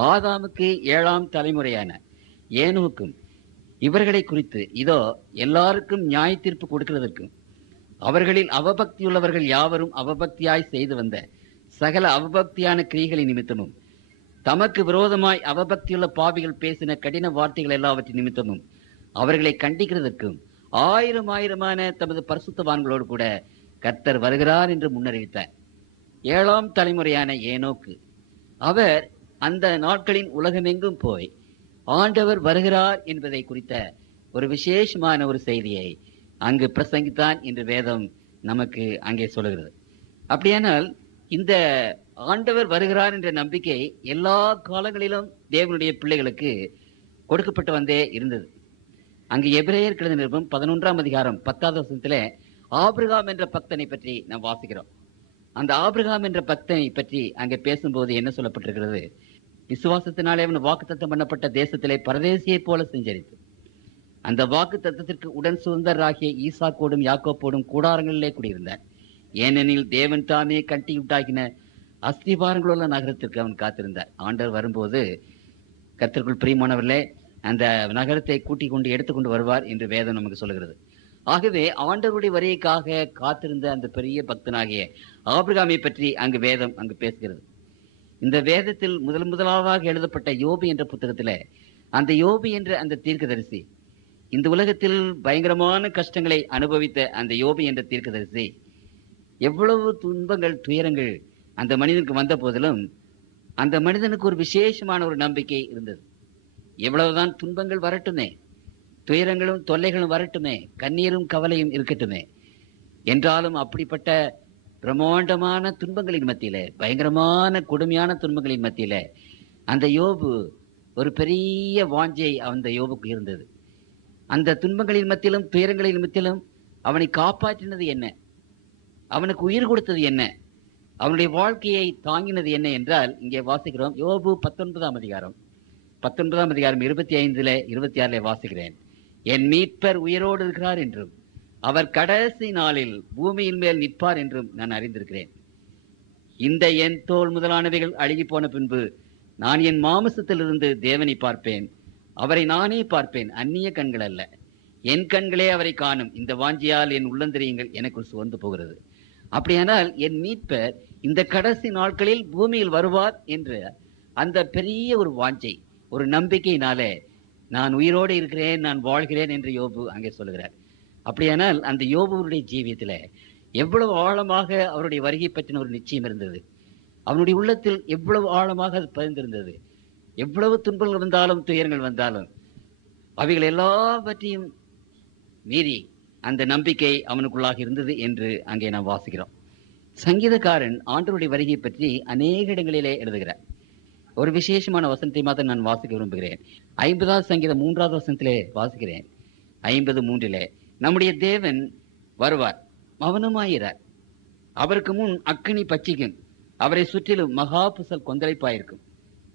ஆதாமுக்கு 7ஆம் தலைமுறையான ஏனோக்கும் இவர்களை குறித்து, இதோ எல்லாருக்கும் நியாய தீர்ப்பு கொடுக்கிறதற்கும் அவர்களில் அவபக்தியுள்ளவர்கள் யாவரும் அவபக்தியாய் செய்து வந்த சகல அவபக்தியான கிரியைகளின் நிமித்தமும், தமக்கு விரோதமாய் அவபக்தியுள்ள பாவிகள் பேசின கடின வார்த்தைகள் எல்லாவற்றின் நிமித்தமும் அவர்களை கண்டிக்கிறதற்கும் 1000 தமது பரிசுத்தவான்களோடு கூட கர்த்தர் வருகிறார் என்று முன்னறிவித்தார். 7ஆம் தலைமுறையான ஏனோக்கு, அவர் அந்த நாட்களின் உலகமெங்கும் போய் ஆண்டவர் வருகிறார் என்பதை குறித்த ஒரு விசேஷமான ஒரு செய்தியை அங்கு பிரசங்கித்தான் என்று வேதம் நமக்கு அங்கே சொல்லுகிறது. அப்படியானால் இந்த ஆண்டவர் வருகிறார் என்ற நம்பிக்கை எல்லா காலங்களிலும் தேவனுடைய பிள்ளைகளுக்கு கொடுக்கப்பட்டு வந்தே இருந்தது. அங்கு எபிரேயர் எழுதின நிருபம் 11ஆம் அதிகாரம் 10வது வசனத்திலே ஆபிரகாம் என்ற பக்தனை பற்றி நாம் வாசிக்கிறோம். அந்த ஆபிரகாம் என்ற பக்தனை பற்றி அங்கே பேசும்போது என்ன சொல்லப்பட்டிருக்கிறது? விசுவாசத்தினாலே அவன் வாக்குத்தத்தம் பண்ணப்பட்ட தேசத்திலே பரதேசியை போல சஞ்சரித்து அந்த வாக்கு தத்தத்திற்கு உடன் சுதந்தராகிய ஈசாக்கோடும் யாக்கோப்போடும் கூடாரங்களிலே குடியிருந்தார். ஏனெனில் தேவன் தாமே கட்டி உண்டாக்கின அஸ்திபாரங்களுள்ள நகரத்திற்கு அவன் காத்திருந்தார். ஆண்டவர் வரும்போது கர்த்தருக்குள் பிரியமானவர்களே அந்த நகரத்தை கூட்டிக் கொண்டு எடுத்துக்கொண்டு வருவார் என்று வேதம் நமக்கு சொல்லுகிறது. ஆகவே ஆண்டவருடைய வருகைக்காக காத்திருந்த அந்த பெரிய பக்தனாகிய ஆபிரகாமை பற்றி அங்கு வேதம் அங்கு பேசுகிறது. இந்த வேதத்தில் முதலாவதாக எழுதப்பட்ட யோபு என்ற புத்தகத்தில் அந்த யோபு என்ற அந்த தீர்க்கதரிசி, இந்த உலகத்தில் பயங்கரமான கஷ்டங்களை அனுபவித்த அந்த யோபு என்ற தீர்க்கதரிசி, எவ்வளவு துன்பங்கள் துயரங்கள் அந்த மனிதனுக்கு வந்த போதிலும் அந்த மனிதனுக்கு ஒரு விசேஷமான ஒரு நம்பிக்கை இருந்தது. எவ்வளவுதான் துன்பங்கள் வரட்டுமே, துயரங்களும் தொல்லைகளும் வரட்டுமே, கண்ணீரும் கவலையும் இருக்கட்டுமே என்றாலும், அப்படிப்பட்ட பிரம்மாண்டமான துன்பங்களின் மத்தியில, பயங்கரமான கொடுமையான துன்பங்களின் மத்தியில அந்த யோபு ஒரு பெரிய வாஞ்சை அந்த யோபுக்கு இருந்தது. அந்த துன்பங்களின் மத்தியிலும் துயரங்களின் மத்தியிலும் அவனை காப்பாற்றினது என்ன, அவனுக்கு உயிர் கொடுத்தது என்ன, அவனுடைய வாழ்க்கையை தாங்கினது என்ன என்றால், இங்கே வாசிக்கிறோம். யோபு 19ஆம் அதிகாரம் 25 26 வாசிக்கிறேன். என் மீட்பர் உயிரோடு இருக்கிறார் என்றும் அவர் கடைசி நாளில் பூமியின் மேல் நிற்பார் என்றும் நான் அறிந்திருக்கிறேன். இந்த என் தோல் முதலானவைகள் அழுகி போன பின்பு நான் என் மாமிசத்திலிருந்து தேவனை பார்ப்பேன், அவரை நானே பார்ப்பேன், அந்நிய கண்கள் அல்ல. என் கண்களே அவரை காணும். இந்த வாஞ்சியால் என் உள்ளந்திரியங்கள் எனக்குள் சுவந்து போகிறது. அப்படியானால் என் மீட்பர் இந்த கடைசி நாட்களில் பூமியில் வருவார் என்ற அந்த பெரிய ஒரு வாஞ்சை, ஒரு நம்பிக்கையினாலே நான் உயிரோடு இருக்கிறேன், நான் வாழ்கிறேன் என்று யோபு அங்கே சொல்லுகிறார். அப்படியானால் அந்த யோபுடைய ஜீவியத்தில் எவ்வளவு ஆழமாக அவருடைய வருகை பற்றின ஒரு நிச்சயம் இருந்தது. அவனுடைய உள்ளத்தில் எவ்வளவு ஆழமாக அது பதிந்திருந்தது. எவ்வளவு துன்பங்கள் வந்தாலும் துயரங்கள் வந்தாலும் அவைகள் எல்லாவற்றையும் மீறி அந்த நம்பிக்கை அவனுக்குள்ளாக இருந்தது என்று அங்கே நாம் வாசிக்கிறோம். சங்கீதக்காரன் ஆண்டவருடைய வருகை பற்றி அநேக இடங்களிலே எழுதுகிறார். ஒரு விசேஷமான வசனத்தை மாத்திரம் நான் வாசிக்க விரும்புகிறேன். 50வது சங்கீதம் 3வது வசனத்திலே வாசிக்கிறேன். 53 நம்முடைய தேவன் வருவார், மௌனமாயிரார், அவருக்கு முன் அக்கினி பட்சிக்கும், அவரை சுற்றிலும் மகா புசல் கொந்தளிப்பாயிருக்கும்.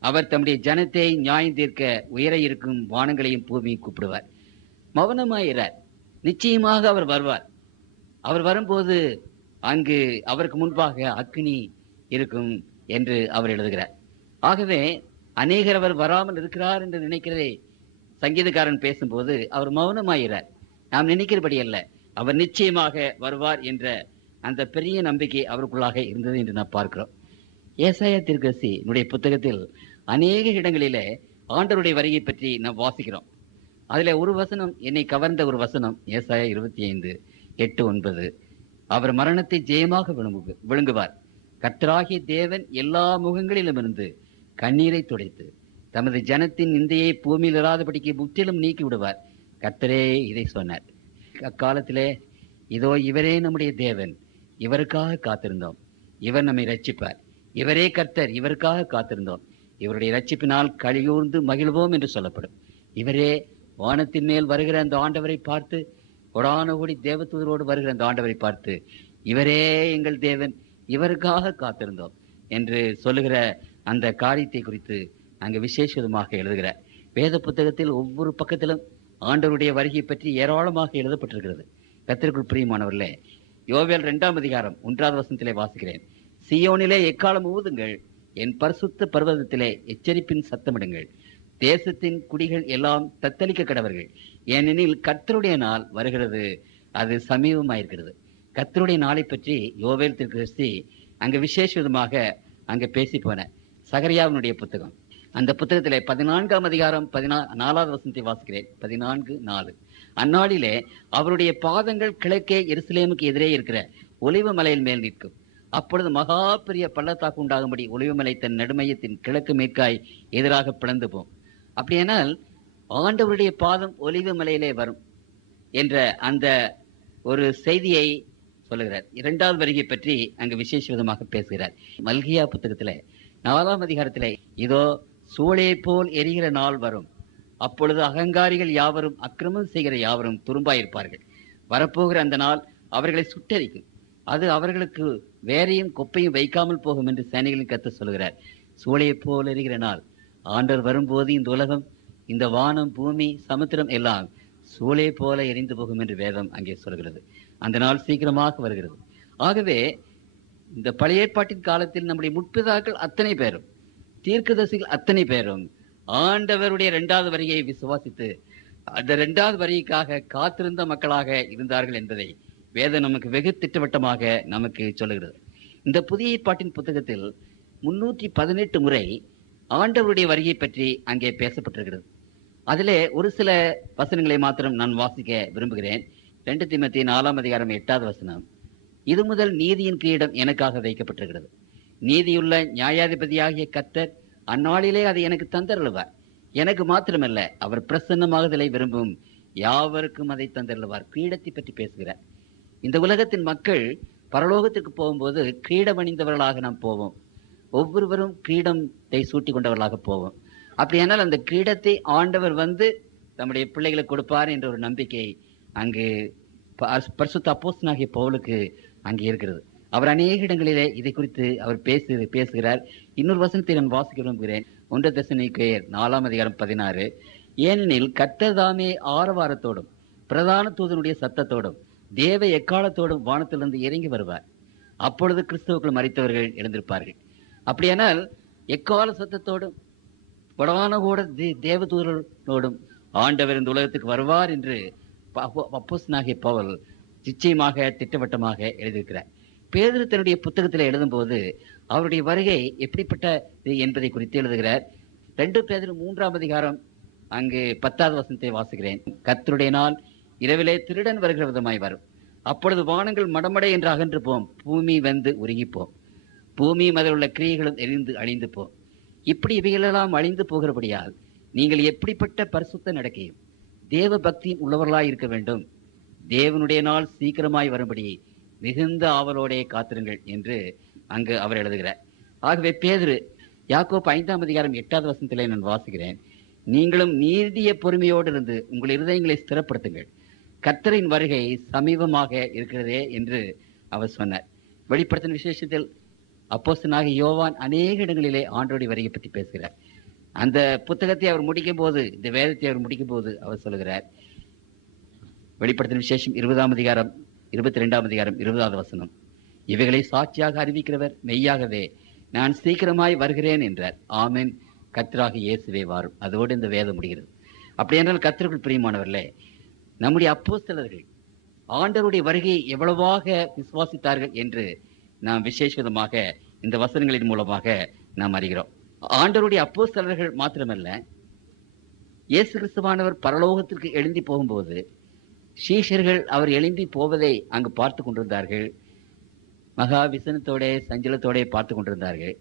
அவர் தம்முடைய ஜனத்தை நியாயம் தீர்க்க உயர இருக்கும் வானங்களையும் பூமியை கூப்பிடுவார். மௌனமாயிரார், நிச்சயமாக அவர் வருவார். அவர் வரும்போது அங்கு அவருக்கு முன்பாக அக்கினி இருக்கும் என்று அவர் எழுதுகிறார். ஆகவே அநேகர் அவர் வராமல் இருக்கிறார் என்று நினைக்கிறதை சங்கீதக்காரன் பேசும்போது அவர் மௌனமாயிறார். நாம் நினைக்கிறபடி அல்ல, அவர் நிச்சயமாக வருவார் என்ற அந்த பெரிய நம்பிக்கை அவருக்குள்ளாக இருந்தது என்று நாம் பார்க்கிறோம். ஏசாயா தீர்க்கதரிசி என்னுடைய புத்தகத்தில் அநேக இடங்களிலே ஆண்டவருடைய வருகை பற்றி நாம் வாசிக்கிறோம். அதுல ஒரு வசனம் என்னை கவர்ந்த ஒரு வசனம், ஏசாயா 25:8-9. அவர் மரணத்தை ஜெயமாக விழுங்குவார். கர்த்தராகிய தேவன் எல்லா முகங்களிலும் இருந்து கண்ணீரை துடைத்து தமது ஜனத்தின் நிந்தையை பூமியில் இராதபடிக்கு முற்றிலும் நீக்கி விடுவார். கர்த்தரே இதை சொன்னார். அக்காலத்திலே இதோ இவரே நம்முடைய தேவன், இவருக்காக காத்திருந்தோம், இவர் நம்மை ரட்சிப்பார், இவரே கர்த்தர், இவருக்காக காத்திருந்தோம், இவருடைய ரட்சிப்பினால் களியூர்ந்து மகிழ்வோம் என்று சொல்லப்படும். இவரே வானத்தின் மேல் வருகிற அந்த ஆண்டவரை பார்த்து, கொடான கோடி தேவதூதரோடு வருகிற அந்த ஆண்டவரை பார்த்து, இவரே எங்கள் தேவன், இவருக்காக காத்திருந்தோம் என்று சொல்லுகிற அந்த காரியத்தை குறித்து அங்கு விசேஷமாக எழுதுகிறார். வேத புத்தகத்தில் ஒவ்வொரு பக்கத்திலும் ஆண்டவருடைய வருகை பற்றி ஏராளமாக எழுதப்பட்டிருக்கிறது. கர்த்தருக்குள் பிரியமானவர்களே, யோவேல் 2:1 வாசிக்கிறேன். சீயோனிலே எக்காலம் ஊதுங்கள், என் பரிசுத்த பர்வதத்திலே எச்சரிப்பின் சத்தமிடுங்கள், தேசத்தின் குடிகள் எல்லாம் தத்தளிக்க கடவர்கள், ஏனெனில் கர்த்தருடைய நாள் வருகிறது, அது சமீபமாயிருக்கிறது. கர்த்தருடைய நாளை பற்றி யோவேல் தீர்க்கதரிசி அங்கு விசேஷ விதமாக அங்கு பேசி போன சகரியாவினுடைய புத்தகம், அந்த புத்தகத்திலே 14 வாசிக்கிறேன். 14:4. அந்நாளிலே அவருடைய பாதங்கள் கிழக்கே எருசலேமுக்கு எதிரே இருக்கிற ஒலிவ மலையின் மேல் நிற்கும். அப்பொழுது மகா பெரிய பள்ளத்தாக்கு உண்டாகும்படி ஒலிவமலை தன் நடுமையத்தின் கிழக்கு மேற்காய் எதிராக பிளந்து போம். அப்படியானால் ஆண்டவருடைய பாதம் ஒலிவ மலையிலே வரும் என்ற அந்த ஒரு செய்தியை சொல்லுகிறார். 2வது வருகை பற்றி அங்கு விசேஷ விதமாக பேசுகிறார். மல்கியா புத்தகத்திலே 4ஆம் அதிகாரத்திலே, இதோ சூளையை போல் எரிகிற நாள் வரும், அப்பொழுது அகங்காரிகள் யாவரும் அக்கிரமம் செய்கிற யாவரும் துரும்பாயிருப்பார்கள். வரப்போகிற அந்த நாள் அவர்களை சுட்டரிக்கும், அது அவர்களுக்கு வேறையும் கொப்பையும் வைக்காமல் போகும் என்று சேனைகளின் கர்த்தர் சொல்கிறார். சூளையை போல் எரிகிற நாள், ஆண்டவர் வரும்போது இந்த உலகம், இந்த வானம், பூமி, சமுத்திரம் எல்லாம் சூளை போல எரிந்து போகும் என்று வேதம் அங்கே சொல்கிறது. அந்த நாள் சீக்கிரமாக வருகிறது. ஆகவே இந்த பழைய ஏற்பாட்டின் காலத்தில் நம்முடைய முற்பிதாக்கள் அத்தனை பேரும், தீர்க்கதரிசிகள் அத்தனை பேரும் ஆண்டவருடைய 2வது வருகையை விசுவாசித்து அந்த 2வது வருகைக்காக காத்திருந்த மக்களாக இருந்தார்கள் என்பதை வேதம் நமக்கு வெகு திட்டவட்டமாக நமக்கு சொல்லுகிறது. இந்த புதிய ஏற்பாட்டின் புத்தகத்தில் 318 முறை ஆண்டவருடைய வருகை பற்றி அங்கே பேசப்பட்டிருக்கிறது. அதிலே ஒரு சில வசனங்களை மாத்திரம் நான் வாசிக்க விரும்புகிறேன். 2 தீமோத்தேயு 4:8. இது முதல் நீதியின் கிரீடம் எனக்காக வைக்கப்பட்டிருக்கிறது. நீதியுள்ள நியாயாதிபதியாகிய கர்த்தர் அந்நாளிலே அதை எனக்கு தந்தருளுவார். எனக்கு மாத்திரமல்ல, அவர் பிரசன்னமாகுதலை விரும்பும் யாவருக்கும் அதை தந்தருளுவார். கிரீடத்தை பற்றி பேசுகிறார். இந்த உலகத்தின் மக்கள் பரலோகத்திற்கு போகும்போது கிரீடம் அணிந்தவர்களாக நாம் போவோம். ஒவ்வொருவரும் கிரீடத்தை சூட்டி கொண்டவர்களாக போவோம். அப்படியானால் அந்த கிரீடத்தை ஆண்டவர் வந்து நம்முடைய பிள்ளைகளுக்கு கொடுப்பார் என்ற ஒரு நம்பிக்கை அங்கு பரிசுத்த அப்போஸ்தலனாகிய பவுலுக்கு அங்கே இருக்கிறது. அவர் அநேக இடங்களிலே இதை குறித்து அவர் பேசுகிறார். இன்னொரு வசனத்தை நான் வாசிக்க விரும்புகிறேன். 1 தெசலோனிக்கேயர் 4:16. ஏனெனில் கர்த்தர் தாமே ஆரவாரத்தோடும் பிரதான தூதனுடைய சத்தத்தோடும் தேவ எக்காலத்தோடும் வானத்திலிருந்து இறங்கி வருவார். அப்பொழுது கிறிஸ்துவுக்குள் மரித்தவர்கள் எழுந்திருப்பார்கள். அப்படியானால் எக்கால சத்தத்தோடும் பிரதான கூட தேவதூதர்களோடும் ஆண்டவர் இந்த உலகத்துக்கு வருவார் என்று அப்போஸ்தலனாகிய பவுல் நிச்சயமாக திட்டவட்டமாக எழுதியிருக்கிறார். பேதுரு தன்னுடைய புத்தகத்தில் எழுதும்போது அவருடைய வருகை எப்படிப்பட்டது என்பதை குறித்து எழுதுகிறார். 2 பேதுரு 3:1 அங்கு 10வது வாசிக்கிறேன். கர்த்தருடைய நாள் இரவிலே திருடன் வருகிற விதமாய் வரும். அப்பொழுது வானங்கள் மடமடை என்று அகன்று போம், பூமி வந்து உருகிப்போம், பூமியும் அதில் உள்ள கிரியைகளும் எரிந்து அழிந்து போம். இப்படி இவைகளெல்லாம் அழிந்து போகிறபடியால் நீங்கள் எப்படிப்பட்ட பரிசுத்த நடக்கையும் தேவ பக்தியும் உள்ளவர்களாய் இருக்க வேண்டும். தேவனுடைய நாள் சீக்கிரமாய் வரும்படி மிகுந்த ஆவலோடே காத்திருங்கள் என்று அங்கு அவர் எழுதுகிறார். ஆகவே பேதுரு யாக்கோபு 5:8 நான் வாசிக்கிறேன். நீங்களும் நீடிய பொறுமையோடு இருந்து உங்கள் இருதயங்களை ஸ்திரப்படுத்துங்கள், கர்த்தரின் வருகை சமீபமாக இருக்கிறதே என்று அவர் சொன்னார். வெளிப்படுத்தின விசேஷத்தில் அப்போஸ்தலனாகிய யோவான் அநேக இடங்களிலே ஆண்டவருடைய வருகை பற்றி பேசுகிறார். அந்த புத்தகத்தை அவர் முடிக்கும் போது, இந்த வேதத்தை அவர் முடிக்கும் போது அவர் சொல்லுகிறார். வெளிப்படுத்தின விசேஷம் 22:20 இவைகளை சாட்சியாக அறிவிக்கிறவர் மெய்யாகவே நான் சீக்கிரமாய் வருகிறேன் என்றார். ஆமென், கர்த்தராகிய இயேசுவே வாரும். அதோடு இந்த வேதம் முடிகிறது. அப்படி என்றால் கர்த்தருக்குள் பிரியமானவர்களே, நம்முடைய அப்போஸ்தலர்கள் ஆண்டவருடைய வருகையை எவ்வளவாக விசுவாசித்தார்கள் என்று நாம் விசேஷமாக இந்த வசனங்களின் மூலமாக நாம் அறிகிறோம். ஆண்டவருடைய அப்போஸ்தலர்கள் மாத்திரமல்ல, இயேசு கிறிஸ்துவானவர் பரலோகத்திற்கு எழுந்தி போகும்போது சீஷர்கள் அவர் எழுந்தி போவதை அங்கு பார்த்து கொண்டிருந்தார்கள். மகா விசனத்தோட சஞ்சலத்தோட பார்த்து கொண்டிருந்தார்கள்.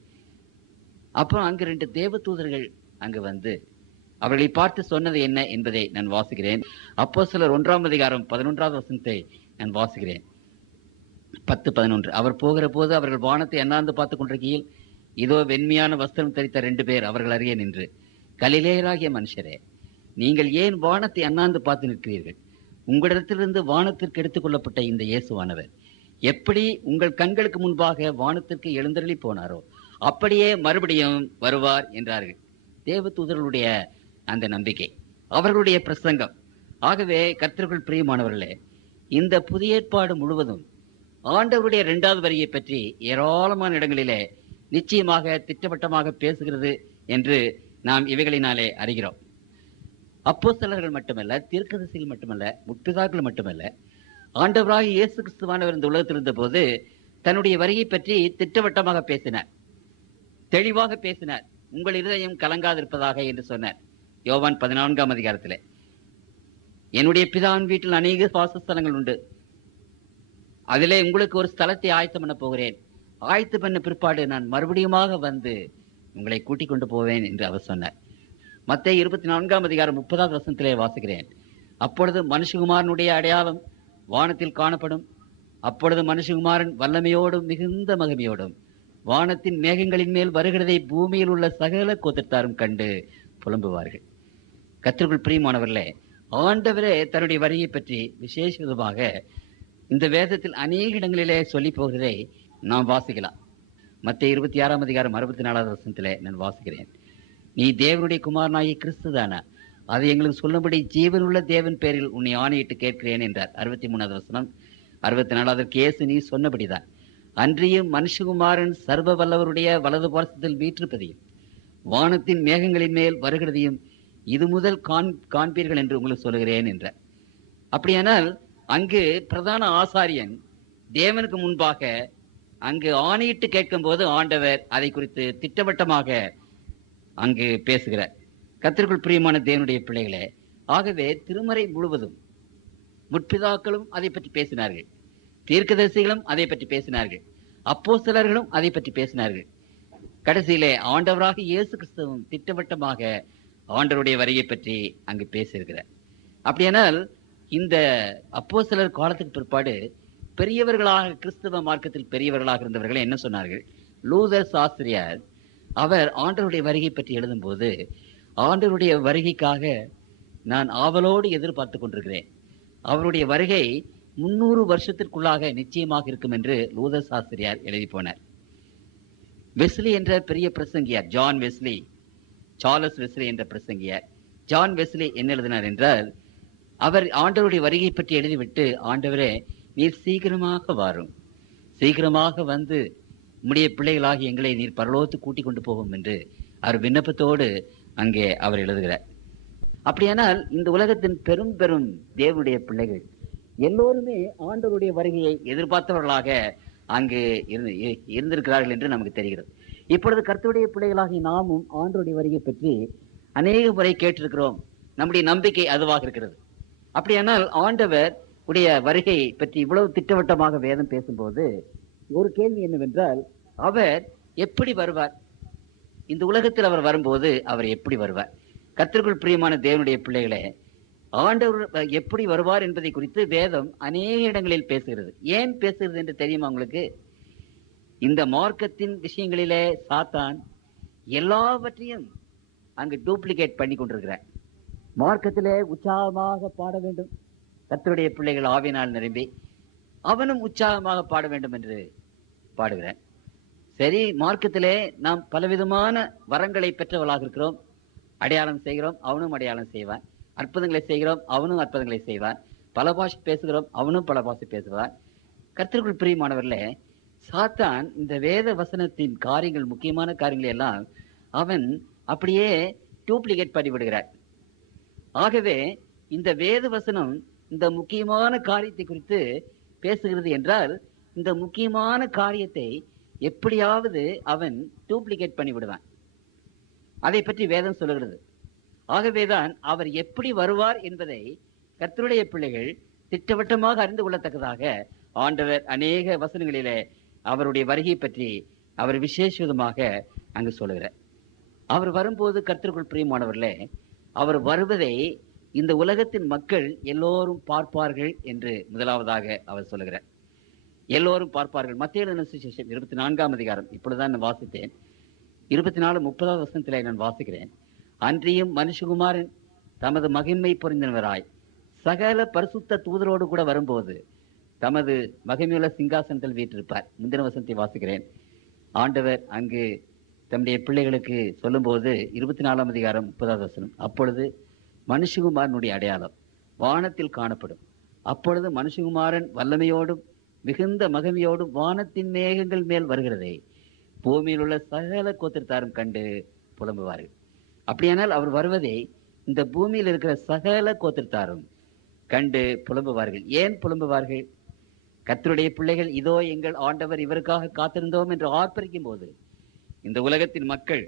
அப்புறம் அங்கு 2 தேவதூதர்கள் அங்கு வந்து அவர்களை பார்த்து சொன்னது என்ன என்பதை நான் வாசிக்கிறேன். அப்போஸ்தலர் 1ஆம் அதிகாரம் 11வது வசனத்தை நான் வாசிக்கிறேன். 10-11. அவர் போகிற போது அவர்கள் வானத்தை அண்ணாந்து பார்த்து கொண்டிருக்கையில், இதோ வெண்மையான வஸ்திரம் தரித்த 2 பேர் அவர்கள் அருகே நின்று, கலிலேயராகிய மனுஷரே, நீங்கள் ஏன் வானத்தை அண்ணாந்து பார்த்து நிற்கிறீர்கள்? உங்களிடத்திலிருந்து வானத்திற்கு எடுத்துக் கொள்ளப்பட்ட இந்த இயேசுவானவர் எப்படி உங்கள் கண்களுக்கு முன்பாக வானத்திற்கு எழுந்தருளி போனாரோ அப்படியே மறுபடியும் வருவார் என்றார்கள். தேவதூதர்களுடைய அந்த நம்பிக்கை, அவர்களுடைய பிரசங்கம். ஆகவே கர்த்தருக்குள் பிரியமானவர்களே, இந்த புதிய ஏற்பாடு முழுவதும் ஆண்டவருடைய 2வது வருகையை பற்றி ஏராளமான இடங்களிலே நிச்சயமாக திட்டவட்டமாக பேசுகிறது என்று நாம் இவைகளினாலே அறிகிறோம். அப்போஸ்தலர்கள் மட்டுமல்ல, தீர்க்கதரிசிகள் மட்டுமல்ல, முற்பிதாக்கள் மட்டுமல்ல, ஆண்டவராகிய இயேசு கிறிஸ்துவானவர் இந்த உலகத்தில் இருந்த போது தன்னுடைய வருகை பற்றி திட்டவட்டமாக பேசினார், தெளிவாக பேசினார். உங்கள் இருதயம் கலங்காதிருப்பதாக என்று சொன்னார். யோவான் 14ஆம் அதிகாரத்தில், என்னுடைய பிதாவின் வீட்டில் அநேக வாசஸ்தலங்கள் உண்டு, அதிலே உங்களுக்கு ஒரு ஸ்தலத்தை ஆயத்தம் பண்ண போகிறேன், ஆயத்தம் பண்ண பிற்பாடு நான் மறுபடியுமாக வந்து உங்களை கூட்டிக் கொண்டு போவேன் என்று அவர் சொன்னார். மத்தேயு 24ஆம் அதிகாரம் 30வது வசனத்திலே வாசிக்கிறேன். அப்பொழுது மனுஷகுமாரனுடைய அடையாளம் வானத்தில் காணப்படும், அப்பொழுது மனுஷகுமாரன் வல்லமையோடும் மிகுந்த மகிமையோடும் வானத்தின் மேகங்களின் மேல் வருகிறதை பூமியில் உள்ள சகல கோத்திரத்தாரும் கண்டு புலம்புவார்கள். கர்த்தருக்குள் பிரியமானவர்களே, ஆண்டவரே தன்னுடைய வருகையை பற்றி விசேஷ விதமாக இந்த வேதத்தில் அநேக இடங்களிலே சொல்லி போகிறதை நாம் வாசிக்கலாம். மத்தேயு 26ஆம் அதிகாரம் 64வது வசனத்திலே நான் வாசிக்கிறேன். நீ தேவனுடைய குமாரனாகிய கிறிஸ்து தானா? அதை எங்களுக்கு சொல்லும்படி ஜீவனுள்ள தேவன் பேரில் உன்னை ஆணையிட்டு கேட்கிறேன் என்றார். 63வது வசனம். 64வது இயேசு நீ சொன்னபடிதான், அன்றியும் மனுஷகுமாரன் சர்வ வல்லவருடைய வலது பார்சத்தில் வீற்றிருப்பதையும் வானத்தின் மேகங்களின் மேல் வருகிறதையும் இது முதல் காண்பீர்கள் என்று உங்களுக்கு சொல்லுகிறேன் என்றார். அப்படியானால் அங்கு பிரதான ஆசாரியன் தேவனுக்கு முன்பாக அங்கு ஆணையிட்டு கேட்கும் போது ஆண்டவர் அதை குறித்து திட்டவட்டமாக அங்கு பேசுகிறார். கர்த்தருக்குள் பிரியமான தேவனுடைய பிள்ளைகளே, ஆகவே திருமறை முழுவதும் முற்பிதாக்களும் அதை பற்றி பேசினார்கள், தீர்க்கதரிசிகளும் அதை பற்றி பேசினார்கள், அப்போஸ்தலர்களும் அதை பற்றி பேசினார்கள். கடைசியிலே ஆண்டவராக இயேசு கிறிஸ்துவும் திட்டவட்டமாக ஆண்டவருடைய வருகையை பற்றி அங்கு பேசியிருக்கிறார். அப்படியானால் இந்த அப்போஸ்தலர் காலத்துக்கு பிற்பாடு பெரியவர்களாக, கிறிஸ்தவ மார்க்கத்தில் பெரியவர்களாக இருந்தவர்கள் என்ன சொன்னார்கள்? லூதர் சாஸ்திரியார் அவர் ஆண்டவருடைய வருகை பற்றி எழுதும்போது, ஆண்டவருடைய வருகைக்காக நான் ஆவலோடு எதிர்பார்த்து கொண்டிருக்கிறேன், அவருடைய வருகை 300 வருஷத்திற்குள்ளாக நிச்சயமாக இருக்கும் என்று லூதர் சாஸ்திரியார் எழுதி போனார். வெஸ்லி என்ற பெரிய பிரசங்கியார், ஜான் வெஸ்லி, சார்லஸ் வெஸ்லி என்ற பிரசங்கியார், ஜான் வெஸ்லி என்ன எழுதினார் என்றால், அவர் ஆண்டவருடைய வருகை பற்றி எழுதிவிட்டு, ஆண்டவரே நீர் சீக்கிரமாக வாரும், சீக்கிரமாக வந்து உம்முடைய பிள்ளைகளாகி எங்களை நீர் பரலோகத்து கூட்டிக் கொண்டு போகும் என்று அவர் விண்ணப்பத்தோடு அங்கே அவர் எழுதுகிறார். அப்படியானால் இந்த உலகத்தின் பெரும் பெரும் தேவனுடைய பிள்ளைகள் எல்லோருமே ஆண்டவருடைய வருகையை எதிர்பார்த்தவர்களாக அங்கு இருந்திருக்கிறார்கள் என்று நமக்கு தெரிகிறது. இப்பொழுது கர்த்தருடைய பிள்ளைகளாகி நாமும் ஆண்டவருடைய வருகை பற்றி அநேக முறை கேட்டிருக்கிறோம், நம்முடைய நம்பிக்கை அதுவாக இருக்கிறது. அப்படியானால் ஆண்டவர் உடைய வருகை பற்றி இவ்வளவு திட்டவட்டமாக வேதம் பேசும்போது ஒரு கேள்வி என்னவென்றால், அவர் எப்படி வருவார்? இந்த உலகத்தில் அவர் வரும்போது அவர் எப்படி வருவார்? கர்த்தருக்குள் பிரியமான தேவனுடைய பிள்ளைகளே, ஆண்டவர் எப்படி வருவார் என்பதை குறித்து வேதம் அநேக இடங்களில் பேசுகிறது. ஏன் பேசுகிறது என்று தெரியுமா உங்களுக்கு? இந்த மார்க்கத்தின் விஷயங்களிலே சாத்தான் எல்லாவற்றையும் அங்கு டூப்ளிகேட் பண்ணி கொண்டிருக்கிறார். மார்க்கத்திலே உற்சாகமாக பாட வேண்டும், கர்த்தருடைய பிள்ளைகள் ஆவியினால் நிரம்பி அவனும் உற்சாகமாக பாட வேண்டும் என்று பாடுகிறார். சரி, மார்க்கத்திலே நாம் பலவிதமான வரங்களை பெற்றவர்களாக இருக்கிறோம், அடையாளம் செய்கிறோம், அவனும் அடையாளம் செய்வான், அற்புதங்களை செய்கிறோம், அவனும் அற்புதங்களை செய்வான், பல பாஷை பேசுகிறோம், அவனும் பல பாஷை பேசுவான். கர்த்தருக்குள் பிரியமானவர்களே, சாத்தான் இந்த வேத வசனத்தின் காரியங்கள், முக்கியமான காரியங்களை எல்லாம் அவன் அப்படியே டூப்ளிகேட் பண்ணி விடுகிறார். ஆகவே இந்த வேத வசனம் இந்த முக்கியமான காரியத்தை குறித்து பேசுகிறது என்றால், இந்த முக்கியமான காரியத்தை எப்படியாவது அவன் டூப்ளிகேட் பண்ணி விடுவான். அதை பற்றி வேதம் சொல்லுகிறது. ஆகவேதான் அவர் எப்படி வருவார் என்பதை கர்த்தருடைய பிள்ளைகள் திட்டவட்டமாக அறிந்து கொள்ளத்தக்கதாக ஆண்டவர் அநேக வசனங்களிலே அவருடைய வருகை பற்றி அவர் விசேஷமாக அங்கு சொல்லுகிறார். அவர் வரும்போது கர்த்தருக்குள் பிரியமானவர்களே, அவர் வருவதை இந்த உலகத்தின் மக்கள் எல்லோரும் பார்ப்பார்கள் என்று முதலாவதாக அவர் சொல்லுகிறார். எல்லோரும் பார்ப்பார்கள். மத்தேயு எழுதின சுவிசேஷம் 24ஆம் அதிகாரம் இப்பொழுதுதான் நான் வாசித்தேன். 24:30 வசனத்திலே நான் வாசிக்கிறேன். அன்றியும் மனுஷகுமாரன் தமது மகிமை பொருந்தினவராய் சகல பரிசுத்த தூதரோடு கூட வரும்போது தமது மகிமையுள்ள சிங்காசனத்தில் வீற்றிருப்பார். முந்தின வசனத்தை வாசிக்கிறேன். ஆண்டவர் அங்கு தம்முடைய பிள்ளைகளுக்கு சொல்லும்போது 24ஆம் அதிகாரம் 30வது வசனம், அப்பொழுது மனுஷகுமாரனுடைய அடையாளம் வானத்தில் காணப்படும். அப்பொழுது மனுஷகுமாரன் வல்லமையோடும் மிகுந்த மகிமையோடும் வானத்தின் மேகங்கள் மேல் வருகிறதை பூமியில் உள்ள சகல கோத்திரத்தாரும் கண்டு புலம்புவார்கள். அப்படியானால் அவர் வருவதை இந்த பூமியில் இருக்கிற சகல கோத்திரத்தாரும் கண்டு புலம்புவார்கள். ஏன் புலம்புவார்கள்? கர்த்தருடைய பிள்ளைகள் இதோ எங்கள் ஆண்டவர் இவருக்காக காத்திருந்தோம் என்று ஆர்ப்பரிக்கும் போது இந்த உலகத்தின் மக்கள்,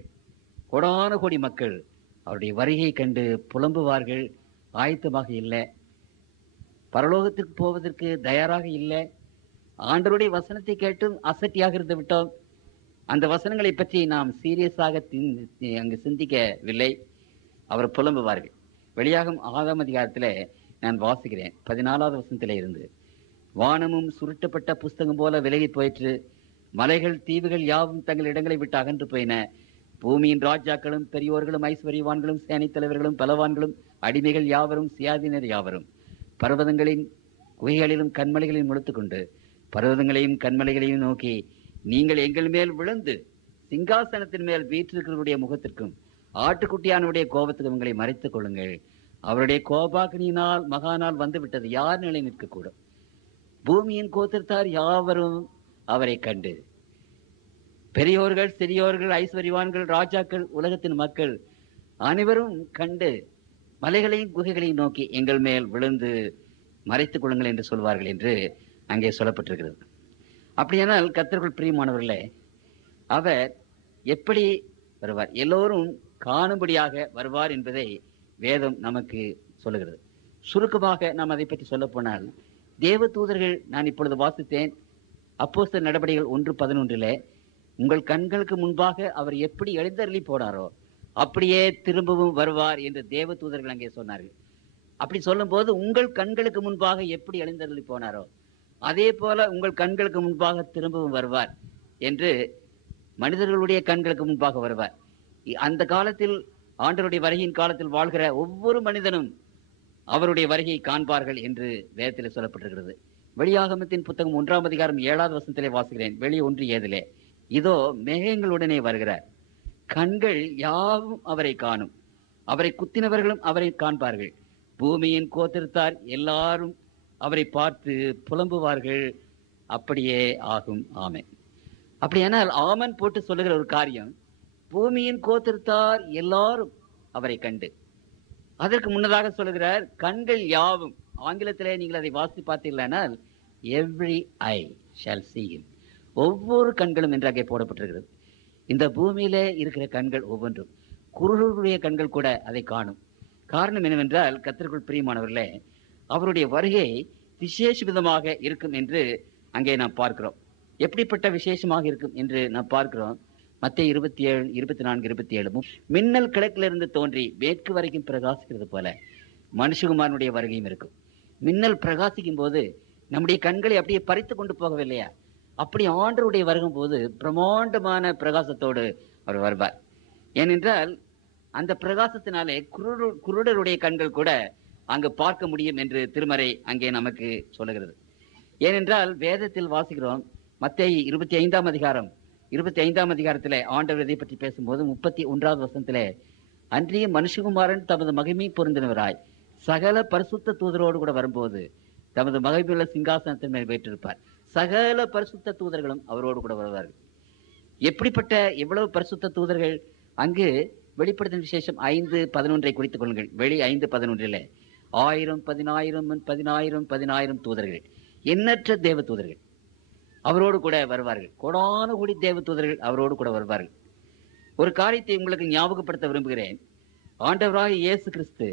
கோடான கோடி மக்கள் அவருடைய வருகை கண்டு புலம்புவார்கள். ஆயத்தமாக இல்லை, பரலோகத்துக்கு போவதற்கு தயாராக இல்லை, ஆண்டவருடைய வசனத்தை கேட்டும் அசட்டியாக இருந்து விட்டோம், அந்த வசனங்களை பற்றி நாம் சீரியஸாக அங்கு சிந்திக்கவில்லை, அவர் புலம்புவார்கள். வெளியாகும் 6ஆம் அதிகாரத்தில் நான் வாசிக்கிறேன் 14வது வசனத்திலே இருந்து, வானமும் சுருட்டப்பட்ட புஸ்தகம் போல விலகி போயிற்று, மலைகள் தீவுகள் யாவும் தங்கள் இடங்களை விட்டு அகன்று போயின, பூமியின் ராஜாக்களும் பெரியோர்களும் ஐஸ்வர்யவான்களும் சேனை தலைவர்களும் பலவான்களும் அடிமைகள் யாவரும் சுயாதீனர் யாவரும் பர்வதங்களின் குகைகளிலும் கண்மலைகளையும் முழுத்துக்கொண்டு பர்வதங்களையும் கண்மலைகளையும் நோக்கி, நீங்கள் எங்கள் மேல் விழுந்து சிங்காசனத்தின் மேல் வீற்றிருக்கிறவருடைய முகத்திற்கும் ஆட்டுக்குட்டியானுடைய கோபத்துக்கும் உங்களை மறைத்துக் கொள்ளுங்கள், அவருடைய கோபாக்னியினால் மகானால் வந்து விட்டது, யார் நிலை நிற்கக்கூடும்? பூமியின் கோத்திரத்தார் யாவரும் அவரை கண்டு, பெரியோர்கள் சிறியோர்கள் ஐஸ்வர்யவான்கள் ராஜாக்கள் உலகத்தின் மக்கள் அனைவரும் கண்டு மலைகளையும் குகைகளையும் நோக்கி எங்கள் மேல் விழுந்து மறைத்துக் கொள்ளுங்கள் என்று சொல்வார்கள் என்று அங்கே சொல்லப்பட்டிருக்கிறது. அப்படியானால் கர்த்தருக்குள் பிரியமானவர்களே, அவர் எப்படி வருவார்? எல்லோரும் காணும்படியாக வருவார் என்பதை வேதம் நமக்கு சொல்லுகிறது. சுருக்கமாக நாம் அதை பற்றி சொல்ல போனால், தேவ தூதர்கள், நான் இப்பொழுது வாசித்தேன் அப்போஸ்தலர் நடபடிகள் 1:11, உங்கள் கண்களுக்கு முன்பாக அவர் எப்படி எழுந்தருளி போனாரோ அப்படியே திரும்பவும் வருவார் என்று தேவ தூதர்கள் அங்கே சொன்னார்கள். அப்படி சொல்லும் போது உங்கள் கண்களுக்கு முன்பாக எப்படி எழுந்தருளி போனாரோ அதே போல உங்கள் கண்களுக்கு முன்பாக திரும்பவும் வருவார் என்று மனிதர்களுடைய கண்களுக்கு முன்பாக வருவார். அந்த காலத்தில், ஆண்டவருடைய வருகையின் காலத்தில் வாழ்கிற ஒவ்வொரு மனிதனும் அவருடைய வருகையை காண்பார்கள் என்று வேதத்தில் சொல்லப்பட்டிருக்கிறது. வெளியாகமத்தின் புத்தகம் 1ஆம் அதிகாரம் 7வது வசனத்திலே வாசிக்கிறேன். வெளி 1:7, இதோ மேகங்களுடனே வருகிறார், கண்கள் யாவும் அவரை காணும், அவரை குத்தினவர்களும் அவரை காண்பார்கள், பூமியின் கோத்திரத்தார் எல்லாரும் அவரை பார்த்து புலம்புவார்கள், அப்படியே ஆகும். ஆமென். அப்படியானால் ஆமன் போட்டு சொல்லுகிற ஒரு காரியம், பூமியின் கோத்திரத்தார் எல்லாரும் அவரை கண்டு, அதற்கு முன்னதாக சொல்லுகிறார் கண்கள் யாவும். ஆங்கிலத்திலே நீங்கள் அதை வாசி பார்த்தீர்களானால் every I shall see him, ஒவ்வொரு கண்களும் என்று அங்கே போடப்பட்டிருக்கிறது. இந்த பூமியிலே இருக்கிற கண்கள் ஒவ்வொன்றும், குருடருடைய கண்கள் கூட அதை காணும். காரணம் என்னவென்றால், கர்த்தருக்குள் பிரியமானவர்களே, அவருடைய வருகை விசேஷ விதமாக இருக்கும் என்று அங்கே நாம் பார்க்கிறோம். எப்படிப்பட்ட விசேஷமாக இருக்கும் என்று நாம் பார்க்கிறோம். மத்தேயு 27, 24, 27, மின்னல் கிழக்கிலிருந்து தோன்றி மேற்கு வரைக்கும் பிரகாசிக்கிறது போல மனுஷகுமாரனுடைய வருகையும் இருக்கும். மின்னல் பிரகாசிக்கும் போது நம்முடைய கண்களை அப்படியே பறித்து கொண்டு போகவில்லையா, அப்படி ஆண்டவருடைய வருகும் போது பிரமாண்டமான பிரகாசத்தோடு அவர் வருவார். ஏனென்றால் அந்த பிரகாசத்தினாலே குருடருடைய கண்கள் கூட அங்கு பார்க்க முடியும் என்று திருமறை அங்கே நமக்கு சொல்லுகிறது. ஏனென்றால் வேதத்தில் வாசிக்கிறோம், மத்தேயு 25ஆம் அதிகாரம் 25ஆம் அதிகாரத்திலே ஆண்டவர் இதை பற்றி பேசும்போது 31வது வசனத்திலே, அன்றியும் மனுஷகுமாரன் தமது மகிமை பொருந்தினவராய் சகல பரிசுத்த தூதரோடு கூட வரும்போது தமது மகிமையுள்ள சிங்காசனத்தின் மேல் வீற்றிருப்பார். சகல பரிசுத்த தூதர்களும் அவரோடு கூட வருவார்கள். எப்படிப்பட்ட எவ்வளவு பரிசுத்த தூதர்கள்! அங்கு வெளிப்படுத்தின விசேஷம் 5:11 குறித்துக் கொள்ளுங்கள். வெளி 5:11, 1000, 10,000, 10,000, 10,000 தூதர்கள், எண்ணற்ற தேவ தூதர்கள். அவரோடு கூட வருவார்கள். கோடான கோடி தேவதூதர்கள் அவரோடு கூட வருவார்கள். ஒரு காரியத்தை உங்களுக்கு ஞாபகப்படுத்த விரும்புகிறேன். ஆண்டவராகிய இயேசு கிறிஸ்து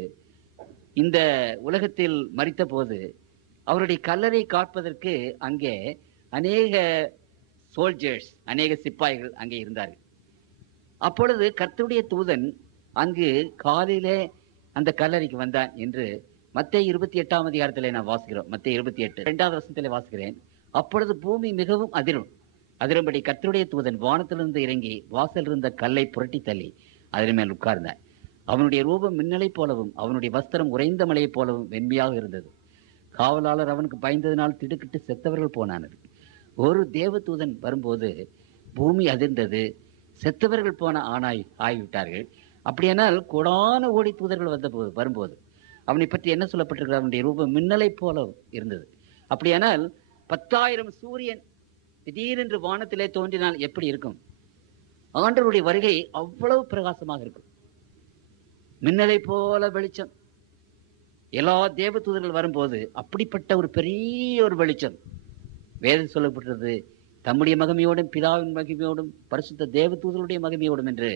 இந்த உலகத்தில் மரித்த போது அவருடைய கல்லறை காப்பதற்கு அங்கே அநேக சோல்ஜர்ஸ், அநேக சிப்பாய்கள் அங்கே இருந்தார்கள். அப்பொழுது கர்த்தருடைய தூதன் அங்கு காலையிலே அந்த கல்லறைக்கு வந்தான் என்று மத்தேயு 28ஆம் அதிகாரத்திலே நான் வாசிக்கிறோம். மத்தேயு 28 2வது வசனத்திலே வாசிக்கிறேன். அப்பொழுது பூமி மிகவும் அதிரும்படி கர்த்தருடைய தூதன் வானத்திலிருந்து இறங்கி வாசல் இருந்த கல்லை புரட்டி தள்ளி அதன் மேல் உட்கார்ந்தான். அவனுடைய ரூபம் மின்னலை போலவும் அவனுடைய வஸ்திரம் உறைந்த மலையைப் போலவும் வெண்மையாக இருந்தது. காவலாளர் அவனுக்கு பயந்ததினால் திடுக்கிட்டு செத்தவர்கள் போனார்கள். ஒரு தேவதூதன் வரும்போது பூமி அதிர்ந்தது, செத்தவர்கள் போன ஆகிவிட்டார்கள். அப்படியானால் கோடான கோடி தூதர்கள் வரும்போது அவனை பற்றி என்ன சொல்லப்பட்டிருக்கிறது? அவனுடைய ரூபம் மின்னலை போல இருந்தது. அப்படியானால் 10,000 சூரியன் திடீரென்று வானத்திலே தோன்றினால் எப்படி இருக்கும்? ஆண்டவருடைய வருகை அவ்வளவு பிரகாசமாக இருக்கும். மின்னலை போல வெளிச்சம். எல்லா தேவதூதர்கள் வரும்போது அப்படிப்பட்ட ஒரு பெரிய ஒரு வெளிச்சம். வேதம் சொல்லப்பட்டது தம்முடைய மகிமையோடும் பிதாவின் மகிமையோடும் பரிசுத்த தேவதூதருடைய மகிமையோடும் என்று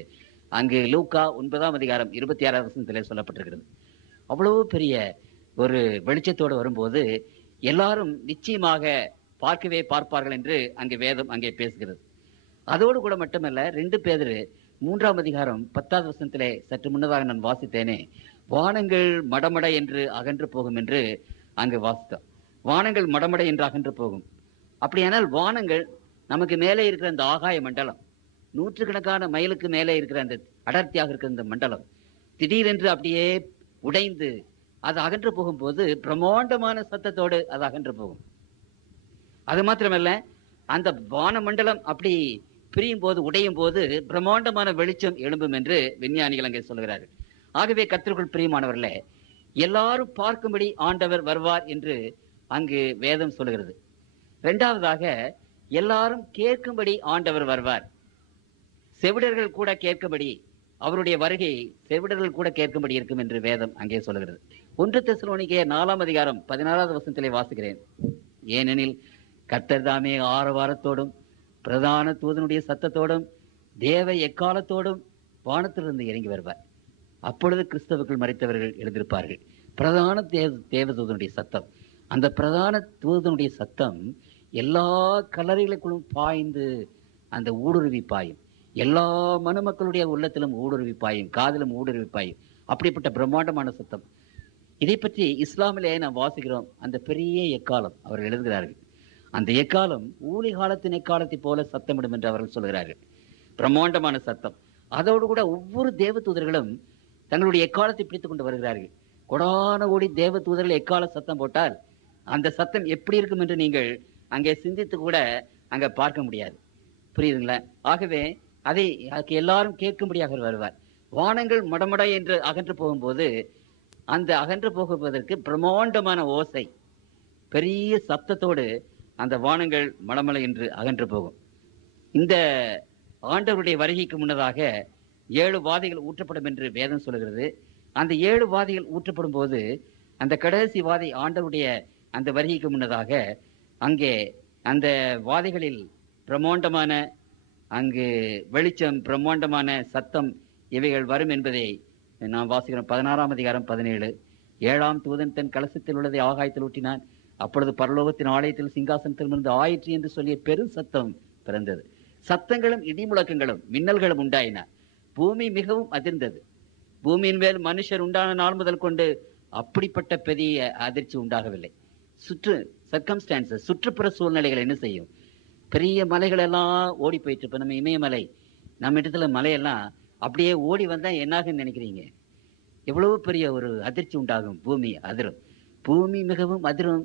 அங்கு லூக்கா 9ஆம் அதிகாரம் 26ஆம் வசனத்திலே சொல்லப்பட்டிருக்கிறது. அவ்வளவு பெரிய ஒரு வெளிச்சத்தோடு வரும்போது எல்லாரும் நிச்சயமாக பார்ப்பார்கள் என்று அங்கே வேதம் அங்கே பேசுகிறது. அதோடு கூட மட்டுமல்ல, 2 பேதுரு 3ஆம் அதிகாரம் 10வது வசனத்திலே சற்று முன்னதாக நான் வாசித்தேனே, வானங்கள் மடமட என்று அகன்று போகும் என்று அங்கு வாசித்தோம். வானங்கள் மடமட என்று அகன்று போகும். அப்படியானால் வானங்கள் நமக்கு மேலே இருக்கிற அந்த ஆகாய மண்டலம், நூற்றுக்கணக்கான மைலுக்கு மேலே இருக்கிற அந்த அடர்த்தியாக இருக்கிற இந்த மண்டலம் திடீரென்று அப்படியே உடைந்து அது அகன்று போகும்போது பிரம்மாண்டமான சத்தத்தோடு அது அகன்று போகும். அது மாத்திரமல்ல, அந்த வான மண்டலம் அப்படி பிரியும் போது, உடையும் போது பிரம்மாண்டமான வெளிச்சம் எழும்பும் என்று விஞ்ஞானிகள் அங்கே சொல்கிறார்கள். ஆகவே கர்த்தருக்குள் பிரியமானவர்களே, எல்லாரும் பார்க்கும்படி ஆண்டவர் வருவார் என்று அங்கு வேதம் சொல்கிறது. 2வதாக எல்லாரும் கேட்கும்படி ஆண்டவர் வருவார். செவிடர்கள் கூட கேட்கும்படி, அவருடைய வருகை செவிடர்கள் கூட கேட்கும்படி இருக்கும் என்று வேதம் அங்கே சொல்கிறது. 1 தெசலோனிக்கேயர் 4ஆம் அதிகாரம் 16வது வசனத்திலே வாசிக்கிறேன். ஏனெனில் கர்த்தர் தாமே ஆரவாரத்தோடும் பிரதான தூதனுடைய சத்தத்தோடும் தேவ எக்காலத்தோடும் வானத்திலிருந்து இறங்கி வருவார். அப்பொழுது கிறிஸ்தவர்கள் மரித்தவர்கள் எழுந்திருப்பார்கள். பிரதான தேவதூதனுடைய சத்தம், அந்த பிரதான தூதனுடைய சத்தம் எல்லா கல்லறைகளுக்குள்ளும் பாய்ந்து அந்த ஊடுருவி பாயும். எல்லா மனுமக்களுடைய உள்ளத்திலும் ஊடுருவி பாயும், காதிலும் ஊடுருவி பாயும். அப்படிப்பட்ட பிரம்மாண்டமான சத்தம். இதை பற்றி இஸ்லாமிலே நாம் வாசிக்கிறோம். அந்த பெரிய எக்காலம் அவர்கள் எழுதுகிறார்கள். அந்த எக்காலம் ஊழி காலத்தின் எக்காலத்தை போல சத்தமிடும் என்று அவர்கள் சொல்கிறார்கள். பிரம்மாண்டமான சத்தம். அதோடு கூட ஒவ்வொரு தேவதூதர்களும் தங்களுடைய எக்காலத்தை பிடித்துக் கொண்டு வருகிறார்கள். கொடான கோடி தேவதூதர்கள் எக்கால சத்தம் போட்டால் அந்த சத்தம் எப்படி இருக்கும் என்று நீங்கள் அங்கே சிந்தித்து கூட அங்கே பார்க்க முடியாது. புரியுதுங்களா? ஆகவே அதை எல்லாரும் கேட்கும்படியாக வருவார். வானங்கள் மடமட என்று அகன்று போகும்போது அந்த அகன்று போகுவதற்கு பிரம்மாண்டமான ஓசை, பெரிய சப்தத்தோடு அந்த வானங்கள் மடமலை என்று அகன்று போகும். இந்த ஆண்டவருடைய வருகைக்கு முன்னதாக 7 வாதைகள் ஊற்றப்படும் என்று வேதம் சொல்கிறது. அந்த 7 வாதைகள் ஊற்றப்படும் போது அந்த கடைசி வாதை ஆண்டவருடைய அந்த வருகைக்கு முன்னதாக அங்கே அந்த வாதைகளில் பிரம்மாண்டமான அங்கு வெளிச்சம், பிரம்மாண்டமான சத்தம் இவைகள் வரும் என்பதை நாம் வாசிக்கிறோம். 16ஆம் அதிகாரம் 17. 7ஆம் தூதன் தன் கலசத்தில் உள்ளதை ஆகாயத்தில் ஊற்றினான். அப்பொழுது பரலோகத்தின் ஆலயத்தில் சிங்காசனத்தில் இருந்து ஆயிற்று என்று சொல்லிய பெரும் சத்தம் பிறந்தது. சத்தங்களும் இடிமுழக்கங்களும் மின்னல்களும் உண்டாயின. பூமி மிகவும் அதிர்ந்தது. பூமியின் மேல் மனுஷர் உண்டான நாள் முதல் கொண்டு அப்படிப்பட்ட பெரிய அதிர்ச்சி உண்டாகவில்லை. சுற்றுப்புற சூழ்நிலைகள் என்ன செய்யும்? பெரிய மலைகள் எல்லாம் ஓடி போயிட்டு, இப்போ நம்ம இமயமலை, நம்ம இடத்துல மலையெல்லாம் அப்படியே ஓடி வந்தா என்னாகுன்னு நினைக்கிறீங்க? எவ்வளவு பெரிய ஒரு அதிர்ச்சி உண்டாகும். பூமி அதிரும். பூமி மிகவும் அதிரும்.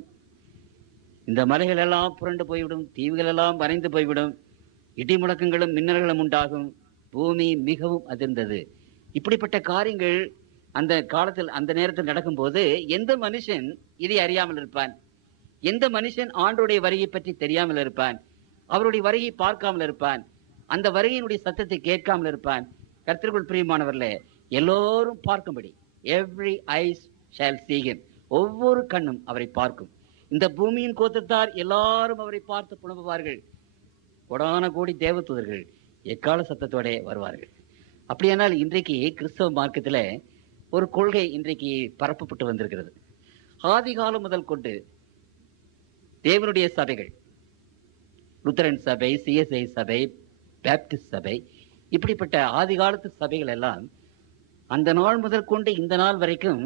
இந்த மலைகள் எல்லாம் புரண்டு போய்விடும், தீவுகள் எல்லாம் வரைந்து போய்விடும், இடி முழக்கங்களும் மின்னல்களும் உண்டாகும். பூமி மிகவும் அதிர்ந்தது. இப்படிப்பட்ட காரியங்கள் அந்த காலத்தில், அந்த நேரத்தில் நடக்கும்போது எந்த மனுஷன் இதை அறியாமல் இருப்பான்? எந்த மனுஷன் ஆண்டோடைய வருகை பற்றி தெரியாமல் இருப்பான்? அவருடைய வருகை பார்க்காமல் இருப்பான்? அந்த வருகையினுடைய சத்தத்தை கேட்காமல் இருப்பான்? கர்த்தருக்குள் பிரியமானவர்களே, எல்லோரும் பார்க்கும்படி, every eyes shall see him, ஒவ்வொரு கண்ணும் அவரை பார்க்கும். இந்த பூமியின் கோத்திரத்தார் எல்லாரும் அவரை பார்த்து புலம்புவார்கள். கொடான கோடி தேவதூதர்கள் எக்கால சத்தத்தோட வருவார்கள். அப்படியானால் இன்றைக்கு கிறிஸ்தவ மார்க்கத்தில் ஒரு கொள்கை இன்றைக்கு பரப்பப்பட்டு வந்திருக்கிறது. ஆதி காலம் முதல் கொண்டு தேவனுடைய சபைகள், லுத்தரன் சபை, சிஎஸ்ஐ சபை, பேப்டிஸ்ட் சபை, இப்படிப்பட்ட ஆதி காலத்து சபைகள் எல்லாம் அந்த நாள் முதல் கொண்டு இந்த நாள் வரைக்கும்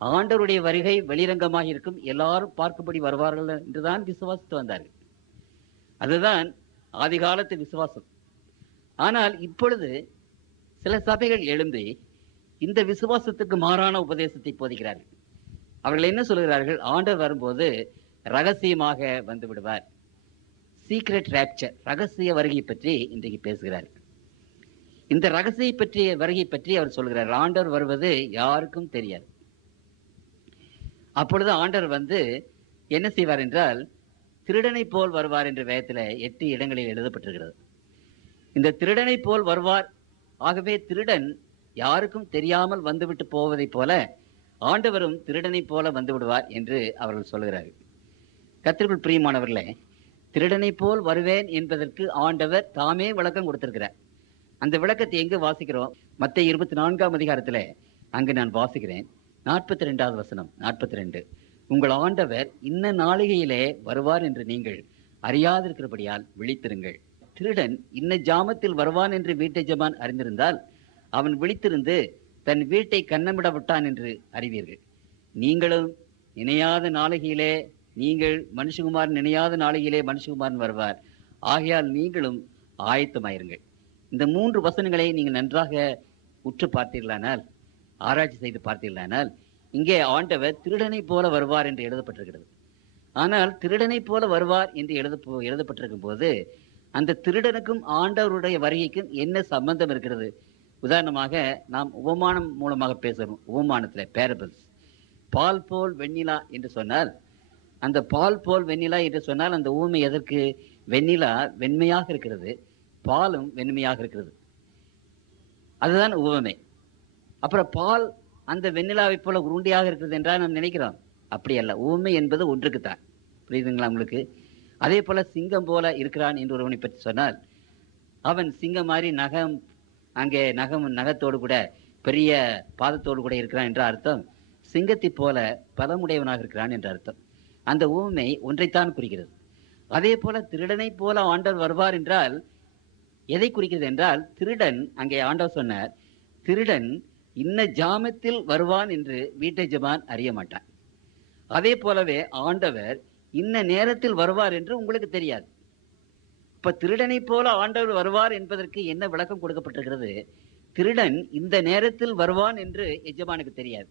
ஆண்டவருடைய வருகை வெளிரங்கமாக இருக்கும், எல்லாரும் பார்க்கும்படி வருவார்கள் என்றுதான் விசுவாசித்து வந்தார்கள். அதுதான் ஆதி காலத்து விசுவாசம். ஆனால் இப்பொழுது சில சபைகள் எழும்பி இந்த விசுவாசத்துக்கு மாறான உபதேசத்தை போதிக்கிறார்கள். அவர்கள் என்ன சொல்கிறார்கள்? ஆண்டவர் வரும்போது ரகசியமாக வந்து விடுவார். சீக்ரெட் ராப்சர், ரகசிய வருகை பற்றி இன்றைக்கு பேசுகிறார்கள். இந்த ரகசிய பற்றிய வருகை பற்றி அவர் சொல்கிறார். ஆண்டவர் வருவது யாருக்கும் தெரியாது. அப்பொழுது ஆண்டவர் வந்து என்ன செய்வார் என்றால், திருடனை போல் வருவார் என்று வேதத்தில் 8 இடங்களில் எழுதப்பட்டிருக்கிறது. இந்த திருடனை போல் வருவார். ஆகவே திருடன் யாருக்கும் தெரியாமல் வந்துவிட்டு போவதைப் போல ஆண்டவரும் திருடனை போல வந்து விடுவார் என்று அவர்கள் சொல்கிறார்கள். கர்த்தருக்குள் பிரியமானவர்களே, திருடனை போல் வருவேன் என்பதற்கு ஆண்டவர் தாமே விளக்கம் கொடுத்திருக்கிறார். அந்த விளக்கத்தை எங்கு வாசிக்கிறோம்? மத்தேயு 24ஆம் அதிகாரத்தில் அங்கு நான் வாசிக்கிறேன். 42வது வசனம், 42. உங்கள் ஆண்டவர் இன்ன நாளிகையிலே வருவார் என்று நீங்கள் அறியாதிருக்கிறபடியால் விழித்திருங்கள். திருடன் இன்ன ஜாமத்தில் வருவான் என்று வீட்டை ஜமான் அறிந்திருந்தால் அவன் விழித்திருந்து தன் வீட்டை கன்னமிட விட்டான் என்று அறிவீர்கள். நீங்களும் நினையாத நாளிகையிலே, நீங்கள் மனுஷகுமார் நினையாத நாளிகையிலே மனுஷகுமாரன் வருவார். ஆகையால் நீங்களும் ஆயத்தமாயிருங்கள். இந்த 3 வசனங்களை நீங்கள் நன்றாக உற்று பார்த்தீர்களானால், ஆராய்ச்சி செய்து பார்த்தீர்களானால், இங்கே ஆண்டவர் திருடனை போல வருவார் என்று எழுதப்பட்டிருக்கிறது. ஆனால் திருடனை போல வருவார் என்று எழுதப்பட்டிருக்கும் போது அந்த திருடனுக்கும் ஆண்டவருடைய வருகைக்கும் என்ன சம்பந்தம் இருக்கிறது? உதாரணமாக நாம் உபமானம் மூலமாக பேசுகிறோம். உபமானத்தில் பேரபிள்ஸ், பால் போல் வெண்ணிலா என்று சொன்னால், அந்த பால் போல் வெண்ணிலா என்று சொன்னால் அந்த ஊமை எதற்கு? வெண்ணிலா வெண்மையாக இருக்கிறது, பாலும் வெண்மையாக இருக்கிறது. அதுதான் உவமை. அப்புறம் பால் அந்த வெண்ணிலாவை போல உருண்டையாக இருக்கிறது என்றால் நாம் நினைக்கிறோம். அப்படி அல்ல. ஊமை என்பது ஒன்றுக்குத்தான். புரியுதுங்களா உங்களுக்கு? அதே போல சிங்கம் போல இருக்கிறான் என்று ஒருவனை பற்றி சொன்னால், அவன் சிங்கம் மாதிரி அங்கே நகத்தோடு கூட பெரிய பாதத்தோடு கூட இருக்கிறான் என்ற அர்த்தம். சிங்கத்தை போல பலமுடையவனாக இருக்கிறான் என்ற அர்த்தம். அந்த ஊமை ஒன்றைத்தான் குறிக்கிறது. அதே போல திருடனை போல ஆண்டவர் வருவார் என்றால் எதை குறிக்கிறது என்றால், திருடன், அங்கே ஆண்டவர் சொன்னார், திருடன் இன்ன ஜாமத்தில் வருவான் என்று வீட்டை ஜமான் அறிய மாட்டான். அதே போலவே ஆண்டவர் இன்ன நேரத்தில் வருவார் என்று உங்களுக்கு தெரியாது. இப்ப திருடனை போல ஆண்டவர் வருவார் என்பதற்கு என்ன விளக்கம் கொடுக்கப்பட்டிருக்கிறது? திருடன் இந்த நேரத்தில் வருவான் என்று எஜமானுக்கு தெரியாது.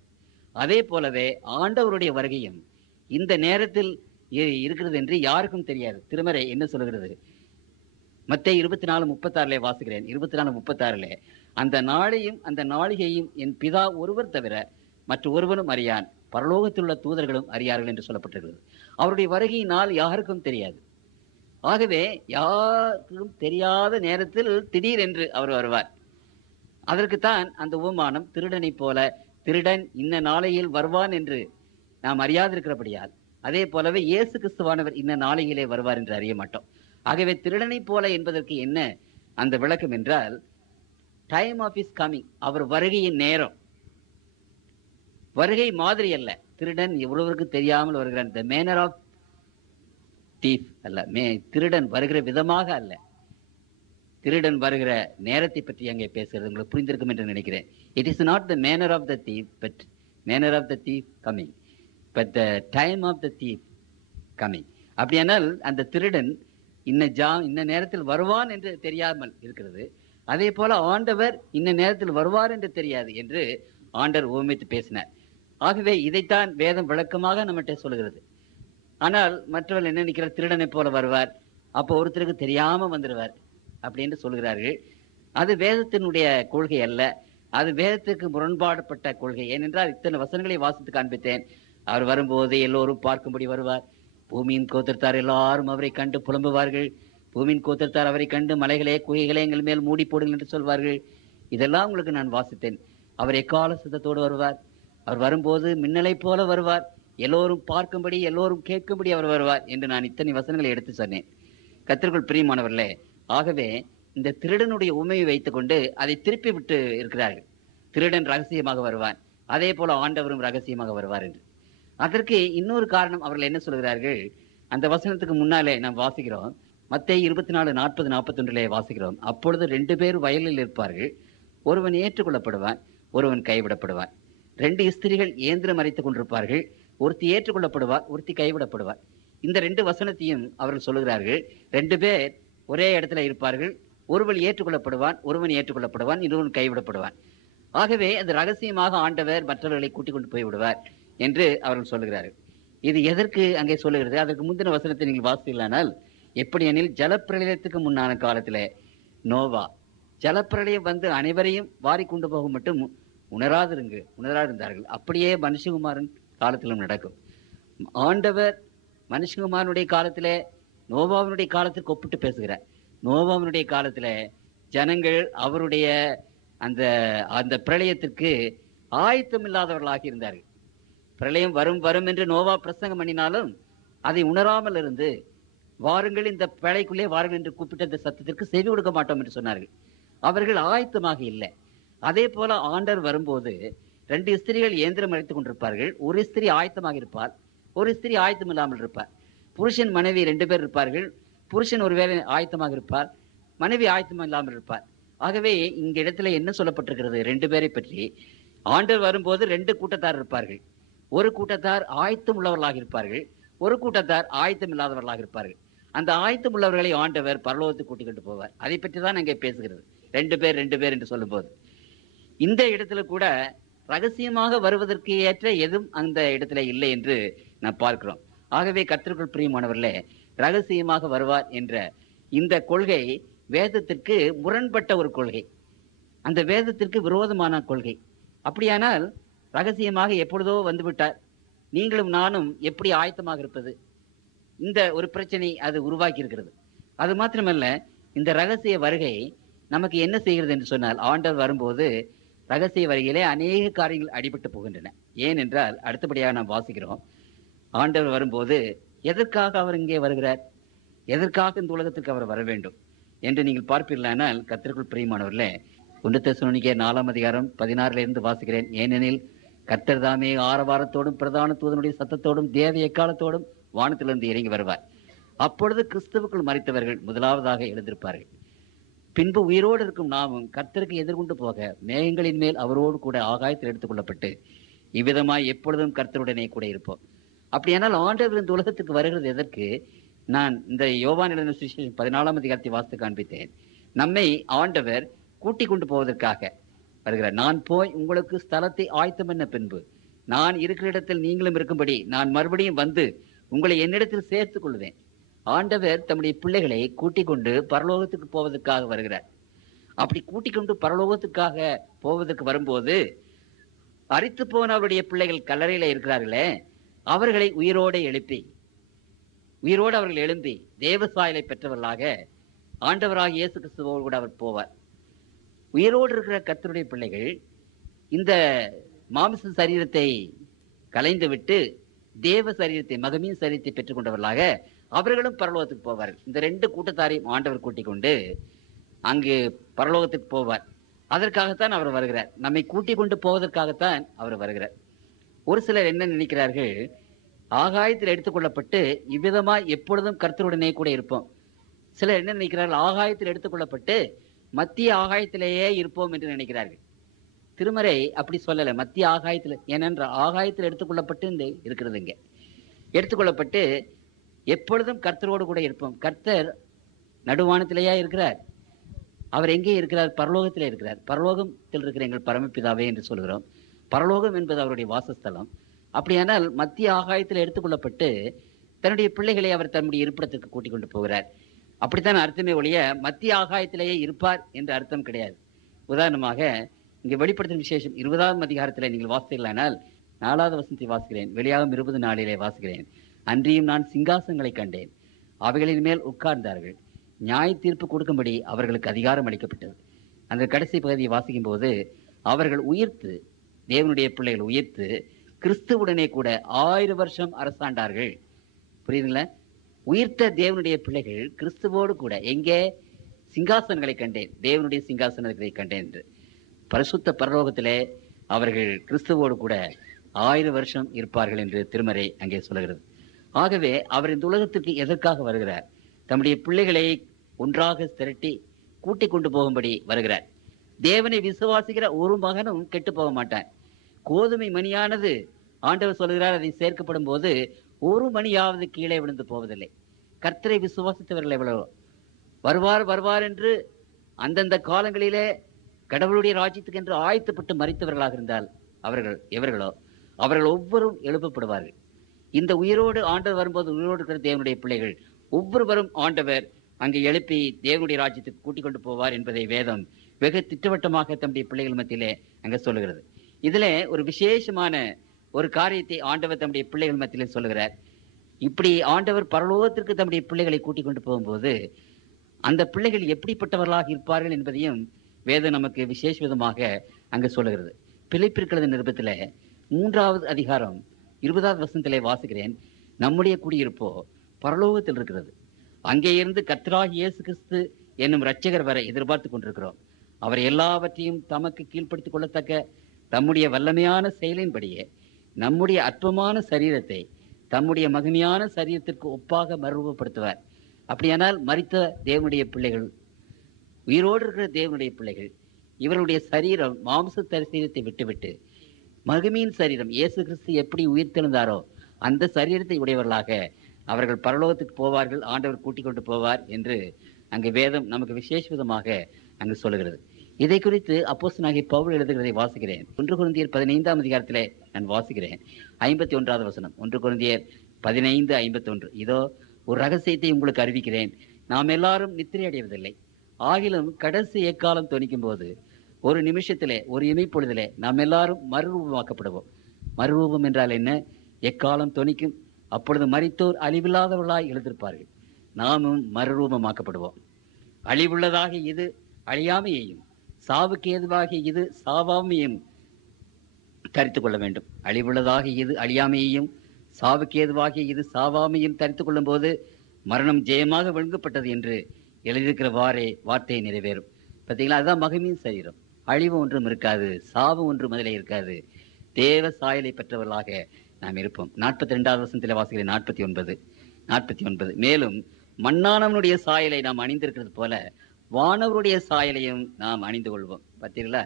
அதே போலவே ஆண்டவருடைய வருகையும் இந்த நேரத்தில் இருக்கிறது என்று யாருக்கும் தெரியாது. திருமறை என்ன சொல்கிறது? மத்தேயு 24:36 வாசுகிறேன். 24:36 அந்த நாளையும் அந்த நாளிகையும் என் பிதா ஒருவர் தவிர மற்ற ஒருவனும் அறியான், பரலோகத்தில் உள்ள தூதர்களும் அறியார்கள் என்று சொல்லப்பட்டிருக்கிறது. அவருடைய வருகையினால் யாருக்கும் தெரியாது. ஆகவே யாருக்கும் தெரியாத நேரத்தில் திடீரென்று அவர் வருவார். அதற்குத்தான் அந்த உபமானம், திருடனை போல, திருடன் இன்ன நாளையில் வருவான் என்று நாம் அறியாதிருக்கிறபடியால், அதே போலவே இயேசு கிறிஸ்துவானவர் இன்ன நாளையிலே வருவார் என்று அறிய மாட்டோம். ஆகவே திருடனை போல என்பதற்கு என்ன அந்த விளக்கம் என்றால், டைம் ஆஃப் இஸ் கமிங், அவர் வருகையின் நேரம். வருகை மாதிரி அல்ல. திருடன் எவ்வளவுக்கு தெரியாமல் வருகிறான். த மேனர் ஆஃப் தீஃப் அல்ல, திருடன் வருகிற விதமாக அல்ல, திருடன் வருகிற நேரத்தை பற்றி அங்கே பேசுகிறது. உங்களுக்கு புரிந்திருக்கும் என்று நினைக்கிறேன். It is not the manner of the thief, but manner of the thief coming, but the time of the thief coming. அப்படியானால் அந்த திருடன் இன்ன நேரத்தில் வருவான் என்று தெரியாமல் இருக்கிறது. அதே போல ஆண்டவர் இன்ன நேரத்தில் வருவார் என்று தெரியாது என்று ஆண்டவர் உவமைத்து பேசினார். ஆகவே இதைத்தான் வேதம் விளக்கமாக நம்மகிட்ட சொல்கிறது. ஆனால் மற்றவர்கள் என்ன நினைக்கிறார்? திருடனை போல வருவார், அப்போ ஒருத்தருக்கு தெரியாம வந்துடுவார் அப்படின்னு சொல்கிறார்கள். அது வேதத்தினுடைய கொள்கை அல்ல, அது வேதத்துக்கு முரண்பாடுபட்ட கொள்கை. ஏனென்றால் இத்தனை வசனங்களை வாசித்து காண்பித்தேன். அவர் வரும்போது எல்லோரும் பார்க்கும்படி வருவார். பூமியின் கோத்திரத்தார் எல்லாரும் அவரை கண்டு புலம்புவார்கள். பூமியின் கோத்திரத்தார் அவரை கண்டு மலைகளே குகைகளே எங்கள் மேல் மூடி போடுங்கள் என்று சொல்வார்கள். இதெல்லாம் உங்களுக்கு நான் வாசித்தேன். அவர் எக்கால சத்தத்தோடு வருவார். அவர் வரும்போது மின்னலை போல வருவார். எல்லோரும் பார்க்கும்படி எல்லோரும் கேட்கும்படி அவர் வருவார் என்று நான் இத்தனை வசனங்களை எடுத்து சொன்னேன். கர்த்தருக்குள் பிரியமானவர்களே, ஆகவே இந்த திருடனுடைய உண்மையை வைத்துக்கொண்டு அதை திருப்பி விட்டு இருக்கிறார்கள். திருடன் ரகசியமாக வருவான், அதே போல ஆண்டவரும் ரகசியமாக வருவார் என்று. அதற்கு இன்னொரு காரணம் அவர்கள் என்ன சொல்கிறார்கள்? அந்த வசனத்துக்கு முன்னாலே நாம் வாசிக்கிறோம், மத்தேயு 24:40-41 வாசிக்கிறோம். அப்பொழுது 2 பேர் வயலில் இருப்பார்கள், ஒருவன் ஏற்றுக்கொள்ளப்படுவான், ஒருவன் கைவிடப்படுவான். 2 ஸ்திரீகள் இயந்திரம் அரைத்துக் கொண்டிருப்பார்கள், ஒருத்தி ஏற்றுக்கொள்ளப்படுவார், ஒருத்தி கைவிடப்படுவார். இந்த 2 வசனத்தையும் அவர்கள் சொல்லுகிறார்கள். 2 பேர் ஒரே இடத்துல இருப்பார்கள், ஒருவன் ஏற்றுக்கொள்ளப்படுவான், ஒருவன் ஏற்றுக்கொள்ளப்படுவான், இன்னொருவன் கைவிடப்படுவான். ஆகவே அந்த ரகசியமாக ஆண்டவர் மற்றவர்களை கூட்டிக் கொண்டு போய் விடுவார் என்று அவர்கள் சொல்லுகிறார்கள். இது எதற்கு அங்கே சொல்லுகிறது? அதற்கு முந்தின வசனத்தை நீங்கள் வாசித்தீர்களானால், எப்படி எனில் ஜலப்பிரளயத்துக்கு முன்னான காலத்திலே நோவா ஜலப்பிரளயம் வந்து அனைவரையும் வாரி கொண்டு போக மட்டும் உணராதிருந்தார்கள். அப்படியே மனுஷகுமாரன் காலத்திலும் நடக்கும். ஆண்டவர் மனுஷகுமாரனுடைய காலத்திலே நோவாவினுடைய காலத்திற்கு ஒப்பிட்டு பேசுகிறார். நோவாவினுடைய காலத்துல ஜனங்கள் அவருடைய அந்த அந்த பிரளயத்திற்கு ஆயத்தம் இல்லாதவர்களாக இருந்தார்கள். பிரளயம் வரும் வரும் என்று நோவா பிரசங்கம் பண்ணினாலும் அதை உணராமல் இருந்து, வாருங்கள் இந்த பிரளைக்குள்ளே வாருங்கள் என்று கூப்பிட்ட அந்த சத்தத்திற்கு செவி கொடுக்க மாட்டோம் என்று சொன்னார்கள். அவர்கள் ஆயத்தமாக இல்லை. அதே போல ஆண்டவர் வரும்போது 2 ஸ்திரீகள் இயந்திரம் அழைத்துக் கொண்டிருப்பார்கள். ஒரு ஸ்திரீ ஆயத்தமாக இருப்பார், ஒரு ஸ்திரீ ஆயத்தம் இல்லாமல் இருப்பார். புருஷன் மனைவி 2 பேர் இருப்பார்கள். புருஷன் ஒருவேளை ஆயத்தமாக இருப்பார், மனைவி ஆயத்தம் இல்லாமல் இருப்பார். ஆகவே இங்க இடத்துல என்ன சொல்லப்பட்டிருக்கிறது? 2 பேரை பற்றி. ஆண்டவர் வரும்போது 2 கூட்டத்தார் இருப்பார்கள். ஒரு கூட்டத்தார் ஆயத்தம் உள்ளவர்களாக இருப்பார்கள், ஒரு கூட்டத்தார் ஆயத்தம் இல்லாதவர்களாக இருப்பார்கள். அந்த ஆயத்தம் உள்ளவர்களை ஆண்டவர் பரலோகத்துக்கு கூட்டிக் கொண்டு போவார். அதை பற்றி தான் அங்கே பேசுகிறது. 2 பேர் என்று சொல்லும் போது இந்த இடத்துல கூட ரகசியமாக வருவதற்கு ஏற்ற எதுவும் அந்த இடத்துல இல்லை என்று நாம் பார்க்கிறோம். ஆகவே கர்த்தருக்குள் பிரியமானவர்களே, ரகசியமாக வருவார் என்ற இந்த கொள்கை வேதத்திற்கு முரண்பட்ட ஒரு கொள்கை, அந்த வேதத்திற்கு விரோதமான கொள்கை. அப்படியானால் ரகசியமாக எப்பொழுதோ வந்துவிட்டார், நீங்களும் நானும் எப்படி ஆயத்தமாக இருப்பது? இந்த ஒரு பிரச்சனை அது உருவாக்கி இருக்கிறது. அது மாத்திரமல்ல, இந்த ரகசிய வருகை நமக்கு என்ன செய்கிறது என்று சொன்னால், ஆண்டவர் வரும்போது ரகசிய வருகையிலே அநேக காரியங்கள் அடிபட்டு போகின்றன. ஏனென்றால் அடுத்தபடியாக நாம் வாசிக்கிறோம், ஆண்டவர் வரும்போது எதற்காக அவர் இங்கே வருகிறார், எதற்காக இந்த உலகத்திற்கு அவர் வர வேண்டும் என்று நீங்கள் பார்ப்பீர்களானால், கர்த்தருக்குள் பிரியமானவர்களே, 1 தெசலோனிக்கேயர் 4:16 வாசிக்கிறேன். ஏனெனில் கர்த்தர் தாமே ஆரவாரத்தோடும் பிரதான தூதனுடைய சத்தத்தோடும் தேவ எக்காலத்தோடும் வானத்திலிருந்து இறங்கி வருவார். அப்பொழுது கிறிஸ்துவுக்குள் மரித்தவர்கள் முதலாவதாக எழுந்திருப்பார்கள். பின்பு உயிரோடு இருக்கும் நாமும் கர்த்தருக்கு எதிர்கொண்டு போக மேகங்களின் மேல் அவரோடு கூட ஆகாயத்தில் எடுத்துக் கொள்ளப்பட்டு இவ்விதமாய் எப்பொழுதும் கர்த்தருடனே கூட இருப்போம். அப்படியானால் ஆண்டவர் இந்த உலகத்துக்கு வருகிறது எதற்கு? நான் இந்த யோவான் எழுதின சுவிசேஷம் 14 வாசித்து காண்பித்தேன். நம்மை ஆண்டவர் கூட்டிக் கொண்டு போவதற்காக வருகிறார். நான் போய் உங்களுக்கு ஸ்தலத்தை ஆயத்தம் பண்ண பின்பு நான் இருக்கிற இடத்தில் நீங்களும் இருக்கும்படி நான் மறுபடியும் வந்து உங்களை என்னிடத்தில் சேர்த்துக் கொள்வேன். ஆண்டவர் தம்முடைய பிள்ளைகளை கூட்டிக் கொண்டு பரலோகத்துக்கு போவதற்காக வருகிறார். அப்படி கூட்டிக் கொண்டு பரலோகத்துக்காக போவதற்கு வரும்போது அரித்து போன அவருடைய பிள்ளைகள் கல்லறையில இருக்கிறார்களே, அவர்களை உயிரோடு அவர்கள் எழும்பி தேவசாயலை பெற்றவர்களாக ஆண்டவராக இயேசு கிறிஸ்துவோடு கூட அவர் போவார். உயிரோடு இருக்கிற கர்த்தருடைய பிள்ளைகள் இந்த மாமிச சரீரத்தை கலைந்து விட்டு தேவ சரீரத்தை, மகமின் சரீரத்தை பெற்றுக் கொண்டவர்களாக அவர்களும் பரலோகத்துக்கு போவார்கள். இந்த 2 கூட்டத்தாரையும் ஆண்டவர் கூட்டிக் கொண்டு அங்கு பரலோகத்துக்கு போவார். அதற்காகத்தான் அவர் வருகிறார். நம்மை கூட்டிக் கொண்டு போவதற்காகத்தான் அவர் வருகிறார். ஒரு சிலர் என்ன நினைக்கிறார்கள், ஆகாயத்தில் எடுத்துக்கொள்ளப்பட்டு இவ்விதமாய் எப்பொழுதும் கர்த்தருடனே கூட இருப்போம். சிலர் என்ன நினைக்கிறார்கள், ஆகாயத்தில் எடுத்துக்கொள்ளப்பட்டு மத்திய ஆகாயத்திலேயே இருப்போம் என்று நினைக்கிறார்கள். திருமறை அப்படி சொல்லலை. மத்திய ஆகாயத்தில், ஏனென்றால் ஆகாயத்தில் எடுத்துக்கொள்ளப்பட்டு இந்த இருக்கிறது, இங்கே எடுத்துக்கொள்ளப்பட்டு எப்பொழுதும் கர்த்தரோடு கூட இருப்போம். கர்த்தர் நடுவானத்திலேயே இருக்கிறார். அவர் எங்கே இருக்கிறார்? பரலோகத்திலே இருக்கிறார். பரலோகத்தில் இருக்கிற எங்கள் பரமபிதாவே என்று சொல்கிறோம். பரலோகம் என்பது அவருடைய வாசஸ்தலம். அப்படியானால் மத்திய ஆகாயத்தில் எடுத்துக்கொள்ளப்பட்டு தன்னுடைய பிள்ளைகளை அவர் தன்னுடைய இருப்பிடத்திற்கு கூட்டிக் கொண்டு போகிறார். அப்படித்தான் அர்த்தமே ஒழிய மத்திய ஆகாயத்திலேயே இருப்பார் என்ற அர்த்தம் கிடையாது. உதாரணமாக இங்கே வெளிப்படுத்தும் விசேஷம் 20ஆம் அதிகாரத்தில் நீங்கள் வாசித்தீர்களானால் 4வது வசனத்தை வாசிக்கிறேன். வெளியாகும் 20:4 வாசிக்கிறேன். அன்றியும் நான் சிங்காசனங்களை கண்டேன், அவைகளின் மேல் உட்கார்ந்தார்கள், நியாய தீர்ப்பு கொடுக்கும்படி அவர்களுக்கு அதிகாரம் அளிக்கப்பட்டது. அந்த கடைசி பகுதியை வாசிக்கும் போது அவர்கள் உயிர்த்து, தேவனுடைய பிள்ளைகள் உயிர்த்து கிறிஸ்துவுடனே கூட 1000 வருஷம் அரசாண்டார்கள். புரியுதுங்களா? உயிர்த்த தேவனுடைய பிள்ளைகள் கிறிஸ்துவோடு கூட எங்கே? சிங்காசனங்களை கண்டேன், தேவனுடைய சிங்காசனங்களை கண்டேன் என்று. பரிசுத்த பரலோகத்திலே அவர்கள் கிறிஸ்துவோடு கூட 1000 வருஷம் இருப்பார்கள் என்று திருமறை அங்கே சொல்கிறது. ஆகவே அவர் இந்த உலகத்திற்கு எதற்காக வருகிறார்? தம்முடைய பிள்ளைகளை ஒன்றாக திரட்டி கூட்டிக் கொண்டு போகும்படி வருகிறார். தேவனை விசுவாசிக்கிற ஒரு மகனும் கெட்டு போக மாட்டான். கோதுமை மணியானது ஆண்டவர் சொல்கிறார், அதை சேர்க்கப்படும் போது ஒரு மணியாவது கீழே விழுந்து போவதில்லை. கர்த்தரை விசுவாசித்தவர்கள் எவ்வளவோ வருவார் வருவார் என்று அந்தந்த காலங்களிலே கடவுளுடைய ராஜ்யத்துக்கு என்று ஆயத்தப்பட்டு மரித்தவர்களாக இருந்தால் அவர்கள் ஒவ்வொரும் எழுப்பப்படுவார்கள். இந்த உயிரோடு ஆண்டவர் வரும்போது உயிரோடு இருக்கிற தேவனுடைய பிள்ளைகள் ஒவ்வொருவரும் ஆண்டவர் அங்கே எழுப்பி தேவனுடைய ராஜ்யத்துக்கு கூட்டிக் கொண்டு போவார் என்பதை வேதம் வெகு திட்டவட்டமாக தம்முடைய பிள்ளைகள் மத்தியிலே அங்கே சொல்லுகிறது. இதுல ஒரு விசேஷமான ஒரு காரியத்தை ஆண்டவர் தம்முடைய பிள்ளைகள் மத்தியிலே சொல்லுகிறார். இப்படி ஆண்டவர் பரலோகத்திற்கு தம்முடைய பிள்ளைகளை கூட்டிக் கொண்டு போகும்போது அந்த பிள்ளைகள் எப்படிப்பட்டவர்களாக இருப்பார்கள் என்பதையும் வேதம் நமக்கு விசேஷ விதமாக அங்கு சொல்லுகிறது. பிலிப்பியர் நிருபத்தில 3வது அதிகாரம் 20வது வசனத்திலே வாசிக்கிறேன். நம்முடைய குடியிருப்போ பரலோகத்தில் இருக்கிறது. அங்கே இருந்து கர்த்தராகிய இயேசு கிறிஸ்து என்னும் இரட்சகர் வரை எதிர்பார்த்து கொண்டிருக்கிறோம். அவர் எல்லாவற்றையும் தமக்கு கீழ்ப்படுத்திக் கொள்ளத்தக்க தம்முடைய வல்லமையான செயலின்படியே நம்முடைய அற்பமான சரீரத்தை தம்முடைய மகிமையான சரீரத்திற்கு ஒப்பாக மறுரூபப்படுத்துவார். அப்படியானால் மரித்த தேவனுடைய பிள்ளைகள், உயிரோடு இருக்கிற தேவனுடைய பிள்ளைகள், இவருடைய சரீரம் மாம்ச சரீரத்தை விட்டுவிட்டு மகிமையின் சரீரம் இயேசு கிறிஸ்து எப்படி உயிர்த்தெழுந்தாரோ அந்த சரீரத்தை உடையவர்களாக அவர்கள் பரலோகத்துக்கு போவார்கள். ஆண்டவர் கூட்டிக் கொண்டு போவார் என்று அங்கு வேதம் நமக்கு விசேஷ விதமாக அங்கு சொல்லுகிறது. இதை குறித்து அப்போஸ்தலனாகிய பவுல் எழுதுகிறதை வாசிக்கிறேன். 1 கொரிந்தியர் 15ஆம் அதிகாரத்திலே நான் வாசிக்கிறேன். 51வது வசனம். 1 கொரிந்தியர் 15:51. இதோ ஒரு ரகசியத்தை உங்களுக்கு அறிவிக்கிறேன். நாம் எல்லாரும் நித்திரை அடைவதில்லை. ஆகிலும் கடைசி எக்காலம் தொனிக்கும் போது ஒரு நிமிஷத்திலே, ஒரு இமைப்பொழுதிலே நாம் எல்லாரும் மறுரூபமாக்கப்படுவோம். மறுரூபம் என்றால் என்ன? எக்காலம் தொனிக்கும். அப்பொழுது மரித்தோர் அழிவில்லாதவர்களாய் எழுந்திருப்பார்கள். நாமும் மறுரூபமாக்கப்படுவோம். அழிவுள்ளதாக இது அழியாமையையும் சாவுக்கு ஏதுவாகிய இது சாவாமையும் தரித்துக் கொள்ள வேண்டும். அழிவுள்ளதாக இது அழியாமையையும் சாவுக்கு ஏதுவாகிய இது சாவாமையும் தரித்துக் கொள்ளும் போது மரணம் ஜெயமாக விழுங்கப்பட்டது என்று எழுதியிருக்கிற வார்த்தை நிறைவேறும். பார்த்தீங்களா? அதுதான் மகிமையின் சரீரம். அழிவு ஒன்றும் இருக்காது, சாவு ஒன்றும் முதலே இருக்காது. தேவ சாயலை பெற்றவர்களாக நாம் இருப்போம். 42வது வசனத்தில் வாசிக்கிறேன். 49. மேலும் மண்ணானவனுடைய சாயலை நாம் அணிந்திருக்கிறது போல வானவருடைய சாயலையும் நாம் அணிந்து கொள்வோம். பார்த்தீங்களா?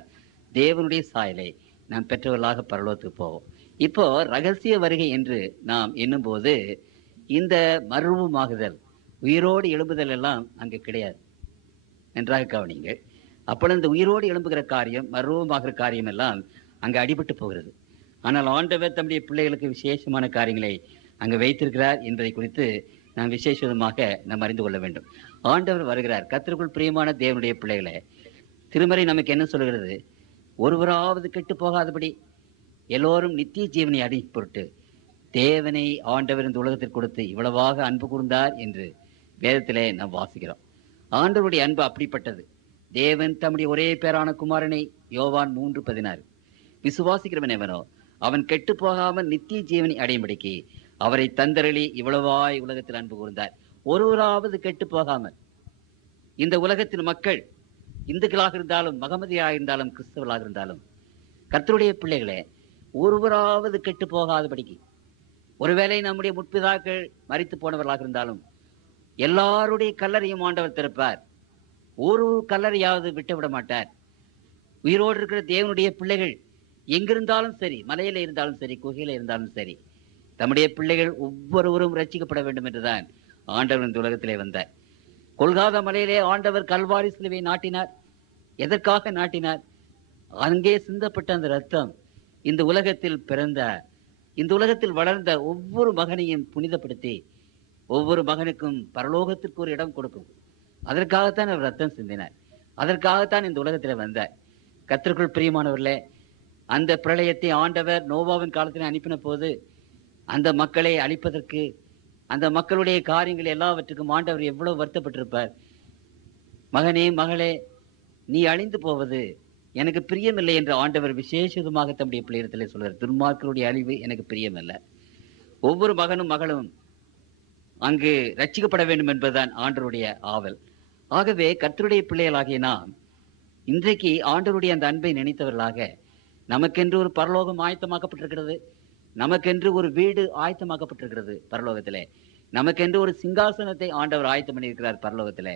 தேவனுடைய சாயலை நாம் பெற்றவர்களாக பரலோகத்துக்கு போவோம். இப்போ ரகசிய வருகை என்று நாம் எண்ணும்போது இந்த மறுரூபமாகுதல், உயிரோடு எழும்புதல் எல்லாம் அங்கு கிடையாது. நன்றாக கவனிங்கள். அப்பொழுது இந்த உயிரோடு எழும்புகிற காரியம், மறுரூபமாகிற காரியம் எல்லாம் அங்கு அடிபட்டு போகிறது. ஆனால் ஆண்டவர் தம்முடைய பிள்ளைகளுக்கு விசேஷமான காரியங்களை அங்கு வைத்திருக்கிறார் என்பதை குறித்து நாம் விசேஷமாக நாம் அறிந்து கொள்ள வேண்டும். ஆண்டவர் வருகிறார். கர்த்தருக்குள் பிரியமான தேவனுடைய பிள்ளைகளை, திருமறை நமக்கு என்ன சொல்கிறது? ஒருவராவது கெட்டு போகாதபடி எல்லோரும் நித்திய ஜீவனை அடை பொருட்டு தேவனை ஆண்டவர் இந்த உலகத்திற்கு கொடுத்து இவ்வளவாக அன்பு கூர்ந்தார் என்று வேதத்திலே நாம் வாசிக்கிறோம். ஆண்டவருடைய அன்பு அப்படிப்பட்டது. தேவன் தம்முடைய ஒரே பேரான குமாரனை, யோவான் 3:16, விசுவாசிக்கிறவன் எவனோ அவன் கெட்டு போகாமல் நித்திய ஜீவனை அடையும்படிக்கு அவரை தந்தரளி இவ்வளவாய் உலகத்தில் அன்பு கூர்ந்தார். ஒருவராவது கெட்டு போகாமல். இந்த உலகத்தில் மக்கள் இந்துக்களாக இருந்தாலும், மகமதியாக இருந்தாலும், கிறிஸ்தவர்களாக இருந்தாலும், கர்த்தருடைய பிள்ளைகளே, ஒருவராவது கெட்டு போகாதபடிக்கு, ஒருவேளை நம்முடைய முற்பிதாக்கள் மரித்து போனவர்களாக இருந்தாலும் எல்லாருடைய கல்லறையும் ஆண்டவர் திறப்பார். ஒரு கல்லறையாவது விட்டுவிட மாட்டார். உயிரோடு இருக்கிற தேவனுடைய பிள்ளைகள் எங்கிருந்தாலும் சரி, மலையில இருந்தாலும் சரி, குகையில இருந்தாலும் சரி, தம்முடைய பிள்ளைகள் ஒவ்வொருவரும் ரட்சிக்கப்பட வேண்டும் என்றுதான் ஆண்டவர் இந்த உலகத்திலே வந்தார். கொல்காதா மலையிலே ஆண்டவர் கல்வாரி சிலுவை நாட்டினார். எதற்காக நாட்டினார்? அங்கே சிந்தப்பட்ட அந்த ரத்தம் இந்த உலகத்தில் பிறந்த, இந்த உலகத்தில் வளர்ந்த ஒவ்வொரு மகனையும் புனிதப்படுத்தி ஒவ்வொரு மகனுக்கும் பரலோகத்திற்கு ஒரு இடம் கொடுக்கும். அதற்காகத்தான் அவர் ரத்தம் சிந்தினார். அதற்காகத்தான் இந்த உலகத்தில் வந்தார். கர்த்தருக்குள் பிரியமானவர்களே, அந்த பிரளயத்தை ஆண்டவர் நோவாவின் காலத்தில் அனுப்பின போது அந்த மக்களை அழிப்பதற்கு, அந்த மக்களுடைய காரியங்கள் எல்லாவற்றுக்கும் ஆண்டவர் எவ்வளவு வருத்தப்பட்டிருப்பார். மகனே, மகளே, நீ அழிந்து போவது எனக்கு பிரியமில்லை என்று ஆண்டவர் விசேஷமாக தம்முடைய பிள்ளையிடத்திலே சொல்கிறார். துன்மார்க்கருடைய அழிவு எனக்கு பிரியமல்ல. ஒவ்வொரு மகனும் மகளும் அங்கு ரட்சிக்கப்பட வேண்டும் என்பதுதான் ஆண்டவருடைய ஆவல். ஆகவே கர்த்தருடைய பிள்ளைகளாகிய நாம் இன்றைக்கு ஆண்டவருடைய அந்த அன்பை நினைத்தவர்களாக, நமக்கென்று ஒரு பரலோகம் ஆயத்தமாக்கப்பட்டிருக்கிறது, நமக்கென்று ஒரு வீடு ஆயத்தமாக்கப்பட்டிருக்கிறது பரலோகத்திலே, நமக்கென்று ஒரு சிங்காசனத்தை ஆண்டவர் ஆயத்தம் பண்ணியிருக்கிறார் பரலோகத்திலே,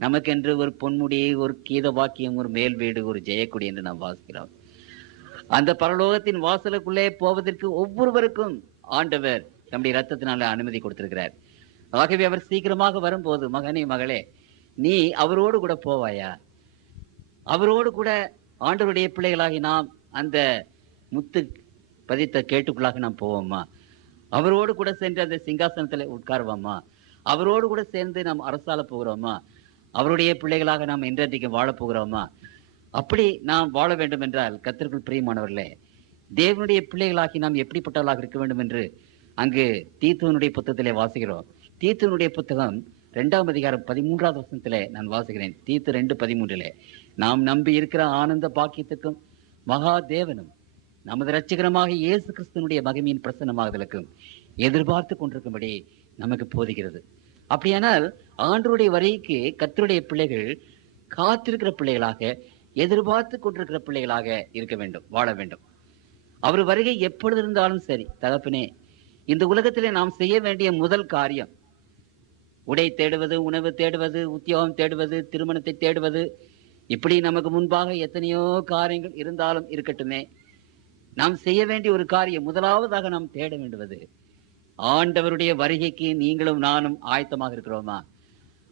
நமக்கென்று ஒரு பொன்முடி, ஒரு கீத வாக்கியம், ஒரு மேல் வீடு, ஒரு ஜெயக்குடி என்று நாம் வாசிக்கிறோம். அந்த பரலோகத்தின் வாசலுக்குள்ளே போவதற்கு ஒவ்வொருவருக்கும் ஆண்டவர் நம்முடைய ரத்தத்தினால அனுமதி கொடுத்திருக்கிறார். ஆகவே அவர் சீக்கிரமாக வரும்போது, மகனே மகளே, நீ அவரோடு கூட போவாயா? அவரோடு கூட ஆண்டவருடைய பிள்ளைகளாகி நாம் அந்த முத்து பதித்த கேட்டுக்குள்ளாக நாம் போவோமா? அவரோடு கூட சென்று அந்த சிங்காசனத்தில் உட்காருவோமா? அவரோடு கூட சேர்ந்து நாம் அரசால போகிறோமா? அவருடைய பிள்ளைகளாக நாம் என்றைக்கு வாழப் போகிறோமா? அப்படி நாம் வாழ வேண்டும் என்றால், கர்த்தருக்குள் பிரியமானவர்களே, தேவனுடைய பிள்ளைகளாகி நாம் எப்படிப்பட்டவர்களாக இருக்க வேண்டும் என்று அங்கு தீத்துவனுடைய புத்தகத்திலே வாசிக்கிறோம். தீத்துவனுடைய புத்தகம் 2ஆம் அதிகாரம் 13வது வசனத்திலே நான் வாசிக்கிறேன். தீத்து 2:13, நாம் நம்பி இருக்கிற ஆனந்த பாக்கியத்துக்கும் மகா தேவனும் நமது இரட்சகரமாக இயேசு கிறிஸ்துவனுடைய மகிமையின் பிரசன்னமாகுதலுக்கும் எதிர்பார்த்து கொண்டிருக்கும்படி நமக்கு போதிக்கிறது. அப்படியானால் ஆண்டவருடைய வருகைக்கு கர்த்தருடைய பிள்ளைகள் காத்திருக்கிற பிள்ளைகளாக, எதிர்பார்த்து கொண்டிருக்கிற பிள்ளைகளாக இருக்க வேண்டும், வாழ வேண்டும். அவர் வருகை எப்பொழுது இருந்தாலும் சரி, தகப்பனே, இந்த உலகத்திலே நாம் செய்ய வேண்டிய முதல் காரியம் உடை தேடுவது, உணவு தேடுவது, உத்தியோகம் தேடுவது, திருமணத்தை தேடுவது, இப்படி நமக்கு முன்பாக எத்தனையோ காரியங்கள் இருந்தாலும் இருக்கட்டுமே, நாம் செய்ய வேண்டிய ஒரு காரியம், முதலாவதாக நாம் தேட வேண்டுவது, ஆண்டவருடைய வருகைக்கு நீங்களும் நானும் ஆயத்தமாக இருக்கிறோமா?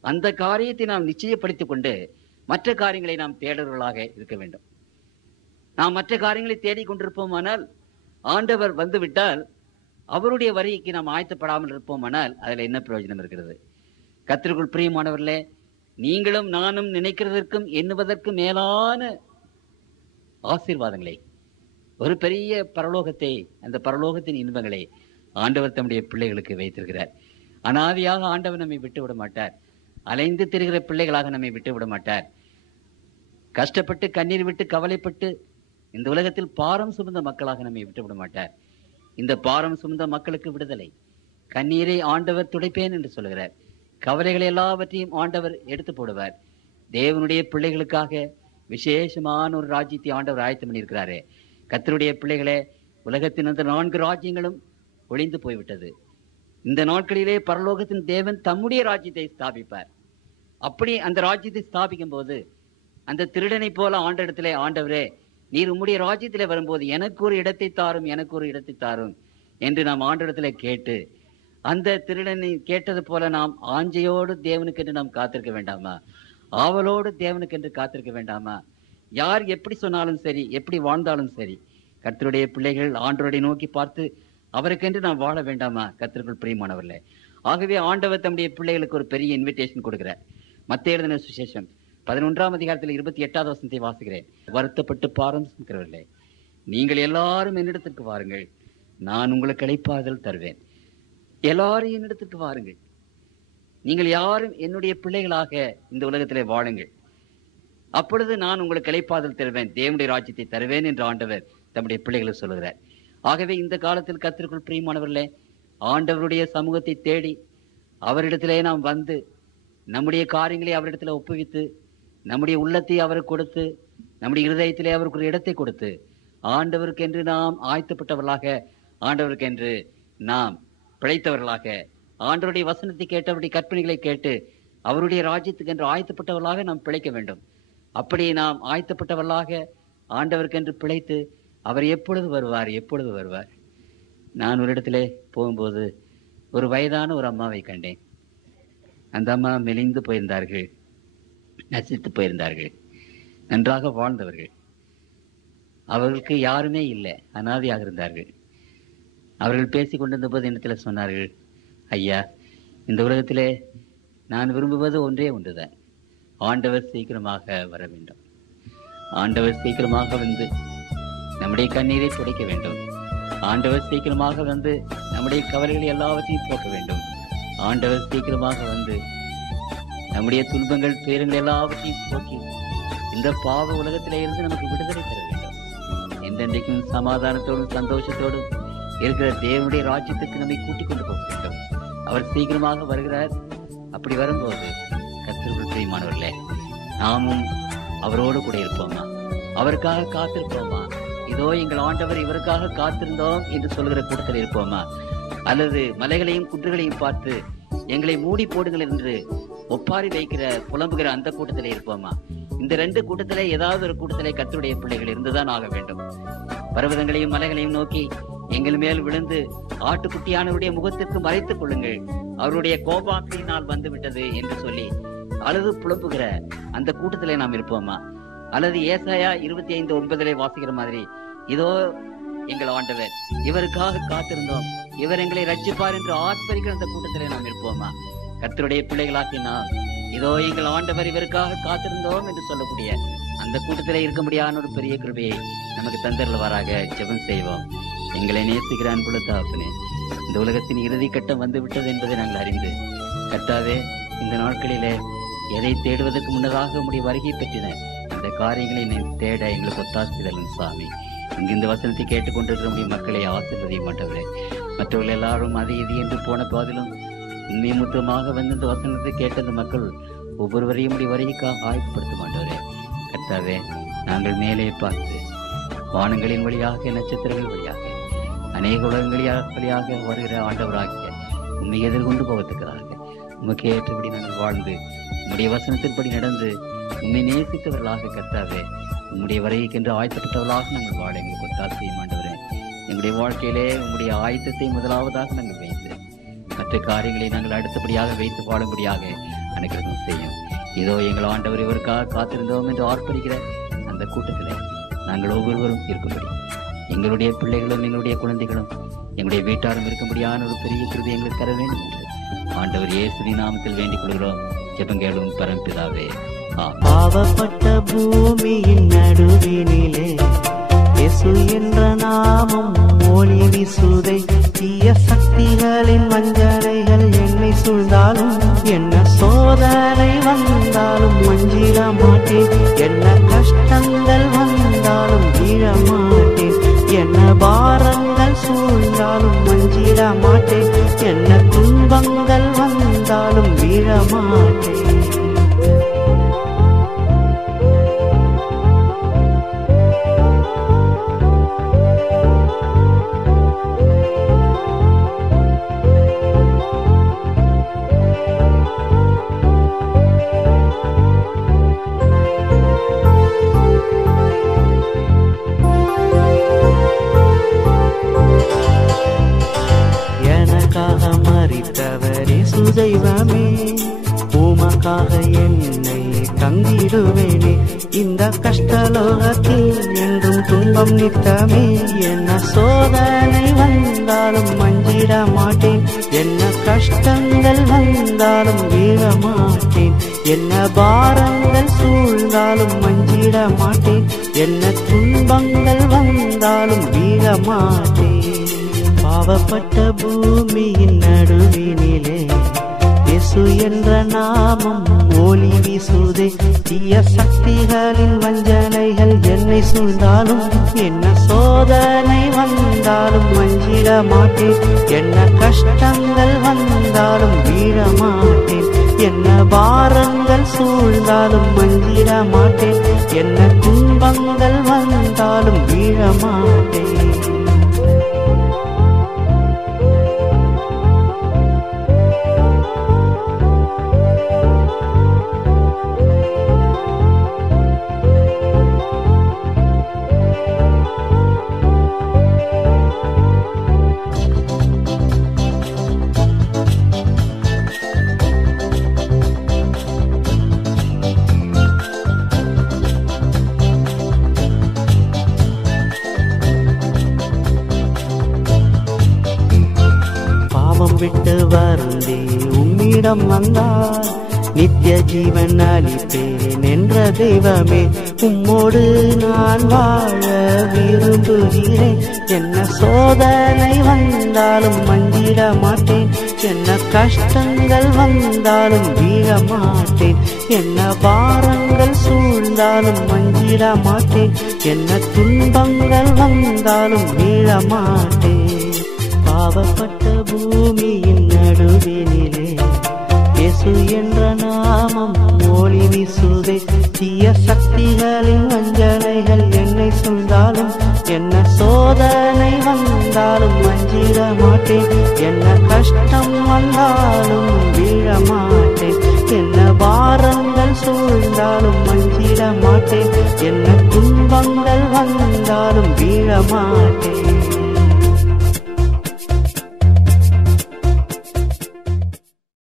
அந்த காரியத்தை நாம் நிச்சயப்படுத்திக் கொண்டு மற்ற காரியங்களை நாம் தேடுறவர்களாக இருக்க வேண்டும். நாம் மற்ற காரியங்களை தேடிக்கொண்டிருப்போமானால், ஆண்டவர் வந்துவிட்டால் அவருடைய வருகைக்கு நாம் ஆயத்தப்படாமல் இருப்போமானால் அதில் என்ன பிரயோஜனம் இருக்கிறது? கர்த்தருக்குள் பிரியமானவர்களே, நீங்களும் நானும் நினைக்கிறதற்கும் எண்ணுவதற்கும் மேலான ஆசீர்வாதங்களை, ஒரு பெரிய பரலோகத்தை, அந்த பரலோகத்தின் இன்பங்களை ஆண்டவர் தம்முடைய பிள்ளைகளுக்கு வைத்திருக்கிறார். அனாதியாக ஆண்டவர் நம்மை விட்டு விட மாட்டார். அலைந்து திரிகிற பிள்ளைகளாக நம்மை விட்டு விட மாட்டார். கஷ்டப்பட்டு கண்ணீர் விட்டு கவலைப்பட்டு இந்த உலகத்தில் பாரம் சுமந்த மக்களாக நம்மை விட்டு விட மாட்டார். இந்த பாரம் சுமந்த மக்களுக்கு விடுதலை, கண்ணீரை ஆண்டவர் துடைப்பேன் என்று சொல்கிறார். கவலைகளை எல்லாவற்றையும் ஆண்டவர் எடுத்து போடுவார். தேவனுடைய பிள்ளைகளுக்காக விசேஷமான ஒரு ராஜ்யத்தை ஆண்டவர் ஆயத்தம் பண்ணியிருக்கிறாரே. கர்த்தருடைய பிள்ளைகளே, உலகத்தின் அந்த 4 ராஜ்யங்களும் ஒளிந்து போய்விட்டது. இந்த நாட்களிலே பரலோகத்தின் தேவன் தம்முடைய ராஜ்யத்தை ஸ்தாபிப்பார். அப்படி அந்த ராஜ்யத்தை ஸ்தாபிக்கும் போது, அந்த திருடனை போல ஆண்டவரிடத்திலே, ஆண்டவரே, நீர் உம்முடைய ராஜ்யத்திலே வரும்போது எனக்கு ஒரு இடத்தை தாரும், எனக்கு ஒரு இடத்தை தாரும் என்று நாம் ஆண்டவரிடத்திலே கேட்டு, அந்த திருடனை கேட்டது போல நாம் ஆஞ்சையோடு தேவனுக்கென்று நாம் காத்திருக்க வேண்டாமா? ஆவலோடு தேவனுக்கென்று காத்திருக்க வேண்டாமா? யார் எப்படி சொன்னாலும் சரி, எப்படி வாழ்ந்தாலும் சரி, கர்த்தருடைய பிள்ளைகள் ஆண்டவரை நோக்கி பார்த்து அவருக்கென்று நாம் வாழ வேண்டாமா? கர்த்தருக்குள் பிரியமானவர்களே, ஆகவே ஆண்டவர் தம்முடைய பிள்ளைகளுக்கு ஒரு பெரிய இன்விடேஷன் கொடுக்கிறார். மத்தேயு எழுதின சுவிசேஷம் 11ஆம் அதிகாரத்தில் 28வது வசனத்தை வாசிக்கிறேன். வருத்தப்பட்டு பாரம் சுமக்கிறவர்களே, நீங்கள் எல்லாரும் என்னிடத்திற்கு வாருங்கள், நான் உங்களுக்கு இளைப்பாறுதல் தருவேன். எல்லாரும் என்னிடத்திற்கு வாருங்கள், நீங்கள் யாரும் என்னுடைய பிள்ளைகளாக இந்த உலகத்திலே வாழுங்கள், அப்பொழுது நான் உங்களுக்கு இளைப்பாறுதல் தருவேன், தேவனுடைய ராஜ்யத்தை தருவேன் என்று ஆண்டவர் தம்முடைய பிள்ளைகளுக்கு சொல்லுகிறார். ஆகவே இந்த காலத்தில் கர்த்தருக்குள் பிரியமானவர்களே, ஆண்டவருடைய சமூகத்தை தேடி அவரிடத்திலே நாம் வந்து நம்முடைய காரியங்களை அவரிடத்தில் ஒப்புவித்து, நம்முடைய உள்ளத்தை அவருக்கு கொடுத்து, நம்முடைய இருதயத்திலே அவருக்கு ஒரு இடத்தை கொடுத்து, ஆண்டவருக்கென்று நாம் ஆயத்தப்பட்டவர்களாக, ஆண்டவருக்கென்று நாம் பிழைத்தவர்களாக, ஆண்டவருடைய வசனத்தை கேட்டு, அவருடைய கற்பனைகளை கேட்டு, அவருடைய ராஜ்யத்துக்கு என்று ஆயத்தப்பட்டவர்களாக நாம் பிழைக்க வேண்டும். அப்படி நாம் ஆயத்தப்பட்டவர்களாக ஆண்டவருக்கென்று பிழைத்து, அவர் எப்பொழுது வருவார், எப்பொழுது வருவார்? நான் ஒரு இடத்திலே போகும்போது ஒரு வயதான ஒரு அம்மாவை கண்டேன். அந்த அம்மா மெலிந்து போயிருந்தார்கள், நசித்து போயிருந்தார்கள், நன்றாக வாழ்ந்தவர்கள். அவர்களுக்கு யாருமே இல்லை, அனாதையாக இருந்தார்கள். அவர்கள் பேசி கொண்டிருந்த போது என்னத்தில் சொன்னார்கள், ஐயா, இந்த உலகத்திலே நான் விரும்புவது ஒன்றே ஒன்றுதான், ஆண்டவர் சீக்கிரமாக வர வேண்டும். ஆண்டவர் சீக்கிரமாக வந்து நம்முடைய கண்ணீரை துடைக்க வேண்டும். ஆண்டவர் சீக்கிரமாக வந்து நம்முடைய கவலைகளை எல்லாவற்றையும் போக்க வேண்டும். ஆண்டவர் சீக்கிரமாக வந்து நம்முடைய துன்பங்கள் துயரங்கள் எல்லாவற்றையும் போக்கி இந்த பாவ உலகத்திலே இருந்து நமக்கு விடுதலை தர வேண்டும். என்றென்றைக்கும் சமாதானத்தோடும் சந்தோஷத்தோடும் இருக்கிற தேவனுடைய ராஜ்யத்துக்கு நம்மை கூட்டிக் கொண்டு போக வேண்டும். அவர் சீக்கிரமாக வருகிறார். அப்படி வரும்போது கர்த்தருக்குள் பிரியமானவர்களே, நாமும் அவரோடு கூட இருப்போமா? அவருக்காக காத்திருப்போமா? இதோ எங்கள் ஆண்டவர் இவருக்காக காத்திருந்தோம் என்று சொல்கிற கூட்டத்தில் இருப்போமா? அல்லது மலைகளையும் குன்றுகளையும் பார்த்து எங்களை மூடி போடுங்கள் என்று ஒப்பாரி வைக்கிற புலம்புகிற அந்த கூட்டத்திலே இருப்போமா? இந்த ரெண்டு கூட்டத்திலே ஏதாவது ஒரு கூட்டத்திலே கர்த்தருடைய பிள்ளைகள் இருந்துதான் ஆக வேண்டும். பர்வதங்களையும் மலைகளையும் நோக்கி எங்கள் மேல் விழுந்து ஆட்டுக்குட்டியானவருடைய முகத்திற்கு மறைத்துக் கொள்ளுங்கள், அவருடைய கோபாக்கினால் வந்து விட்டது என்று சொல்லி அழுது புலம்புகிற அந்த கூட்டத்திலே நாம் இருப்போமா? அல்லது ஏசாயா 25:9 வாசிக்கிற மாதிரி, இதோ எங்கள் ஆண்டவர் இவருக்காக காத்திருந்தோம், இவர் எங்களை ரட்சிப்பார் என்று ஆர்ப்பரிக்கிற அந்த கூட்டத்திலே நாம் இருப்போமா? கர்த்தருடைய பிள்ளைகளாக்கி நாம் இதோ எங்கள் ஆண்டவர் இவருக்காக காத்திருந்தோம் என்று சொல்லக்கூடிய அந்த கூட்டத்திலே இருக்க முடியாத ஒரு பெரிய கிருபையை நமக்கு தந்தருள்வாராக. ஜெபம் செய்வோம். எங்களை நேசிக்கிற அன்புள்ள தகப்பனே, இந்த உலகத்தின் இறுதி கட்டம் வந்து விட்டது என்பதை நாங்கள் அறிந்து, கர்த்தாவே இந்த நாட்களிலே எதை தேடுவதற்கு முன்னதாக உம்முடைய வருகை பற்றின அந்த காரியங்களை தேட எங்களுக்கு ஒத்தாசிதலும் சாமி. இங்கு இந்த வசனத்தை கேட்டுக்கொண்டிருக்கிற நம்முடைய மக்களை ஆசீர்வதிக்க மாட்டவரே. மற்றவர்கள் எல்லாரும் அது இது என்று போன போதிலும் நிமித்தமாக வந்து இந்த வசனத்தை கேட்ட அந்த மக்கள் ஒவ்வொருவரையும் உடைய வருகைக்காக ஆயத்தப்படுத்த மாட்டவரே. கர்த்தாவே, நாங்கள் மேலே பார்த்து வானங்களின் வழியாக நட்சத்திரங்கள் வழியாக அநேக உலகங்களின் வழியாக வருகிற ஆண்டவராகிய உண்மை எதிர்கொண்டு போவதற்காக உமக்கு ஏற்றபடி நாங்கள் வாழ்ந்து உம்முடைய வசனத்தின்படி நடந்து உண்மை நேசித்தவர்களாக கர்த்தாவே உம்முடைய வருகைக்கென்று ஆயத்தப்பட்டவர்களாக நாங்கள் வாழ எங்களுக்கு ஒத்தாசையும் ஆண்டவரே. எங்களுடைய வாழ்க்கையிலே உம்முடைய ஆயத்தத்தை முதலாவதாக நாங்கள் வைத்து மற்ற காரியங்களை நாங்கள் அடுத்தபடியாக வைத்து வாழும்படியாக அனுகிரகம் செய்யும். இதோ எங்கள் ஆண்டவர் இவருக்காக காத்திருந்தோம் என்று ஆர்ப்பரிக்கிற அந்த கூட்டத்தில் நாங்கள் ஒவ்வொருவரும் இருக்கும்படி, எங்களுடைய பிள்ளைகளும் எங்களுடைய குழந்தைகளும் எங்களுடைய வீட்டாரும் இருக்கும்படியான ஒரு பெரிய கிருபையை எங்களுக்கு தர வேண்டும் என்று ஆண்டவர் இயேசுவின் நாமத்தில் வேண்டிக் கொள்கிறோம். ஜெபங்களும் பரம்பிதாவே. பாவப்பட்ட பூமியின் நடுவினிலே இயேசு என்ற நாமம் ஒளி வீசுதே. தீய சக்திகளின் வஞ்சனைகள் என்னை சூழ்ந்தாலும், என்ன சோதனை வந்தாலும் மஞ்சிட மாட்டேன். என்ன கஷ்டங்கள் வந்தாலும் வீழ மாட்டேன். என்ன பாரங்கள் சூழ்ந்தாலும் மஞ்சிட மாட்டேன். என்ன துன்பங்கள் வந்தாலும் வீழ மாட்டேன். தெய்வமே, உமக்காக என்னை தந்திடுவேனே. இந்த கஷ்டலோகத்தில் என்றும் துன்பம் நித்தமே. என்ன சோதனை வந்தாலும் மஞ்சிட மாட்டேன். என்ன கஷ்டங்கள் வந்தாலும் வீழ மாட்டேன். என்ன பாரங்கள் சூழ்ந்தாலும் மஞ்சிட மாட்டேன். என்ன துன்பங்கள் வந்தாலும் வீழ மாட்டேன். பாவப்பட்ட பூமியின் நடுவினிலே இயேசு என்ற நாமம் ஒளி வீசுதே. தீய சக்திகளின் வஞ்சனைகள் என்னை சூழ்ந்தாலும், என்ன சோதனை வந்தாலும் மஞ்சிட மாட்டேன். என்ன கஷ்டங்கள் வந்தாலும் வீழ மாட்டேன். என்ன பாரங்கள் சூழ்ந்தாலும் மஞ்சிட மாட்டேன். என்ன துன்பங்கள் வந்தாலும் வீழ மாட்டேன். விட்டு வருந்தே உம்மிடம் வந்தார், நித்திய ஜீவன் அளிப்பேன் என்ற தெய்வமே. உம்மோடு நான் வாழ விரும்புகிறேன். என்ன சோதனை வந்தாலும் மஞ்சிட மாட்டேன். என்ன கஷ்டங்கள் வந்தாலும் வீழ மாட்டேன், என்ன பாரங்கள் சூழ்ந்தாலும் மஞ்சிட மாட்டேன், என்ன துன்பங்கள் வந்தாலும் வீழ மாட்டேன். பாவப்பட்ட பூமியின் நடுவினிலே இயேசு என்ற நாமம் ஒளி வீசுதே. தீய சக்திகளின் வஞ்சனைகள் என்னை சூழ்ந்தாலும், என்ன சோதனை வந்தாலும் மஞ்சிட மாட்டேன், என்ன கஷ்டம் வந்தாலும் வீழ மாட்டேன், என்ன பாரங்கள் சூழ்ந்தாலும் மஞ்சிட மாட்டேன், என்ன துன்பங்கள் வந்தாலும் வீழ மாட்டேன்.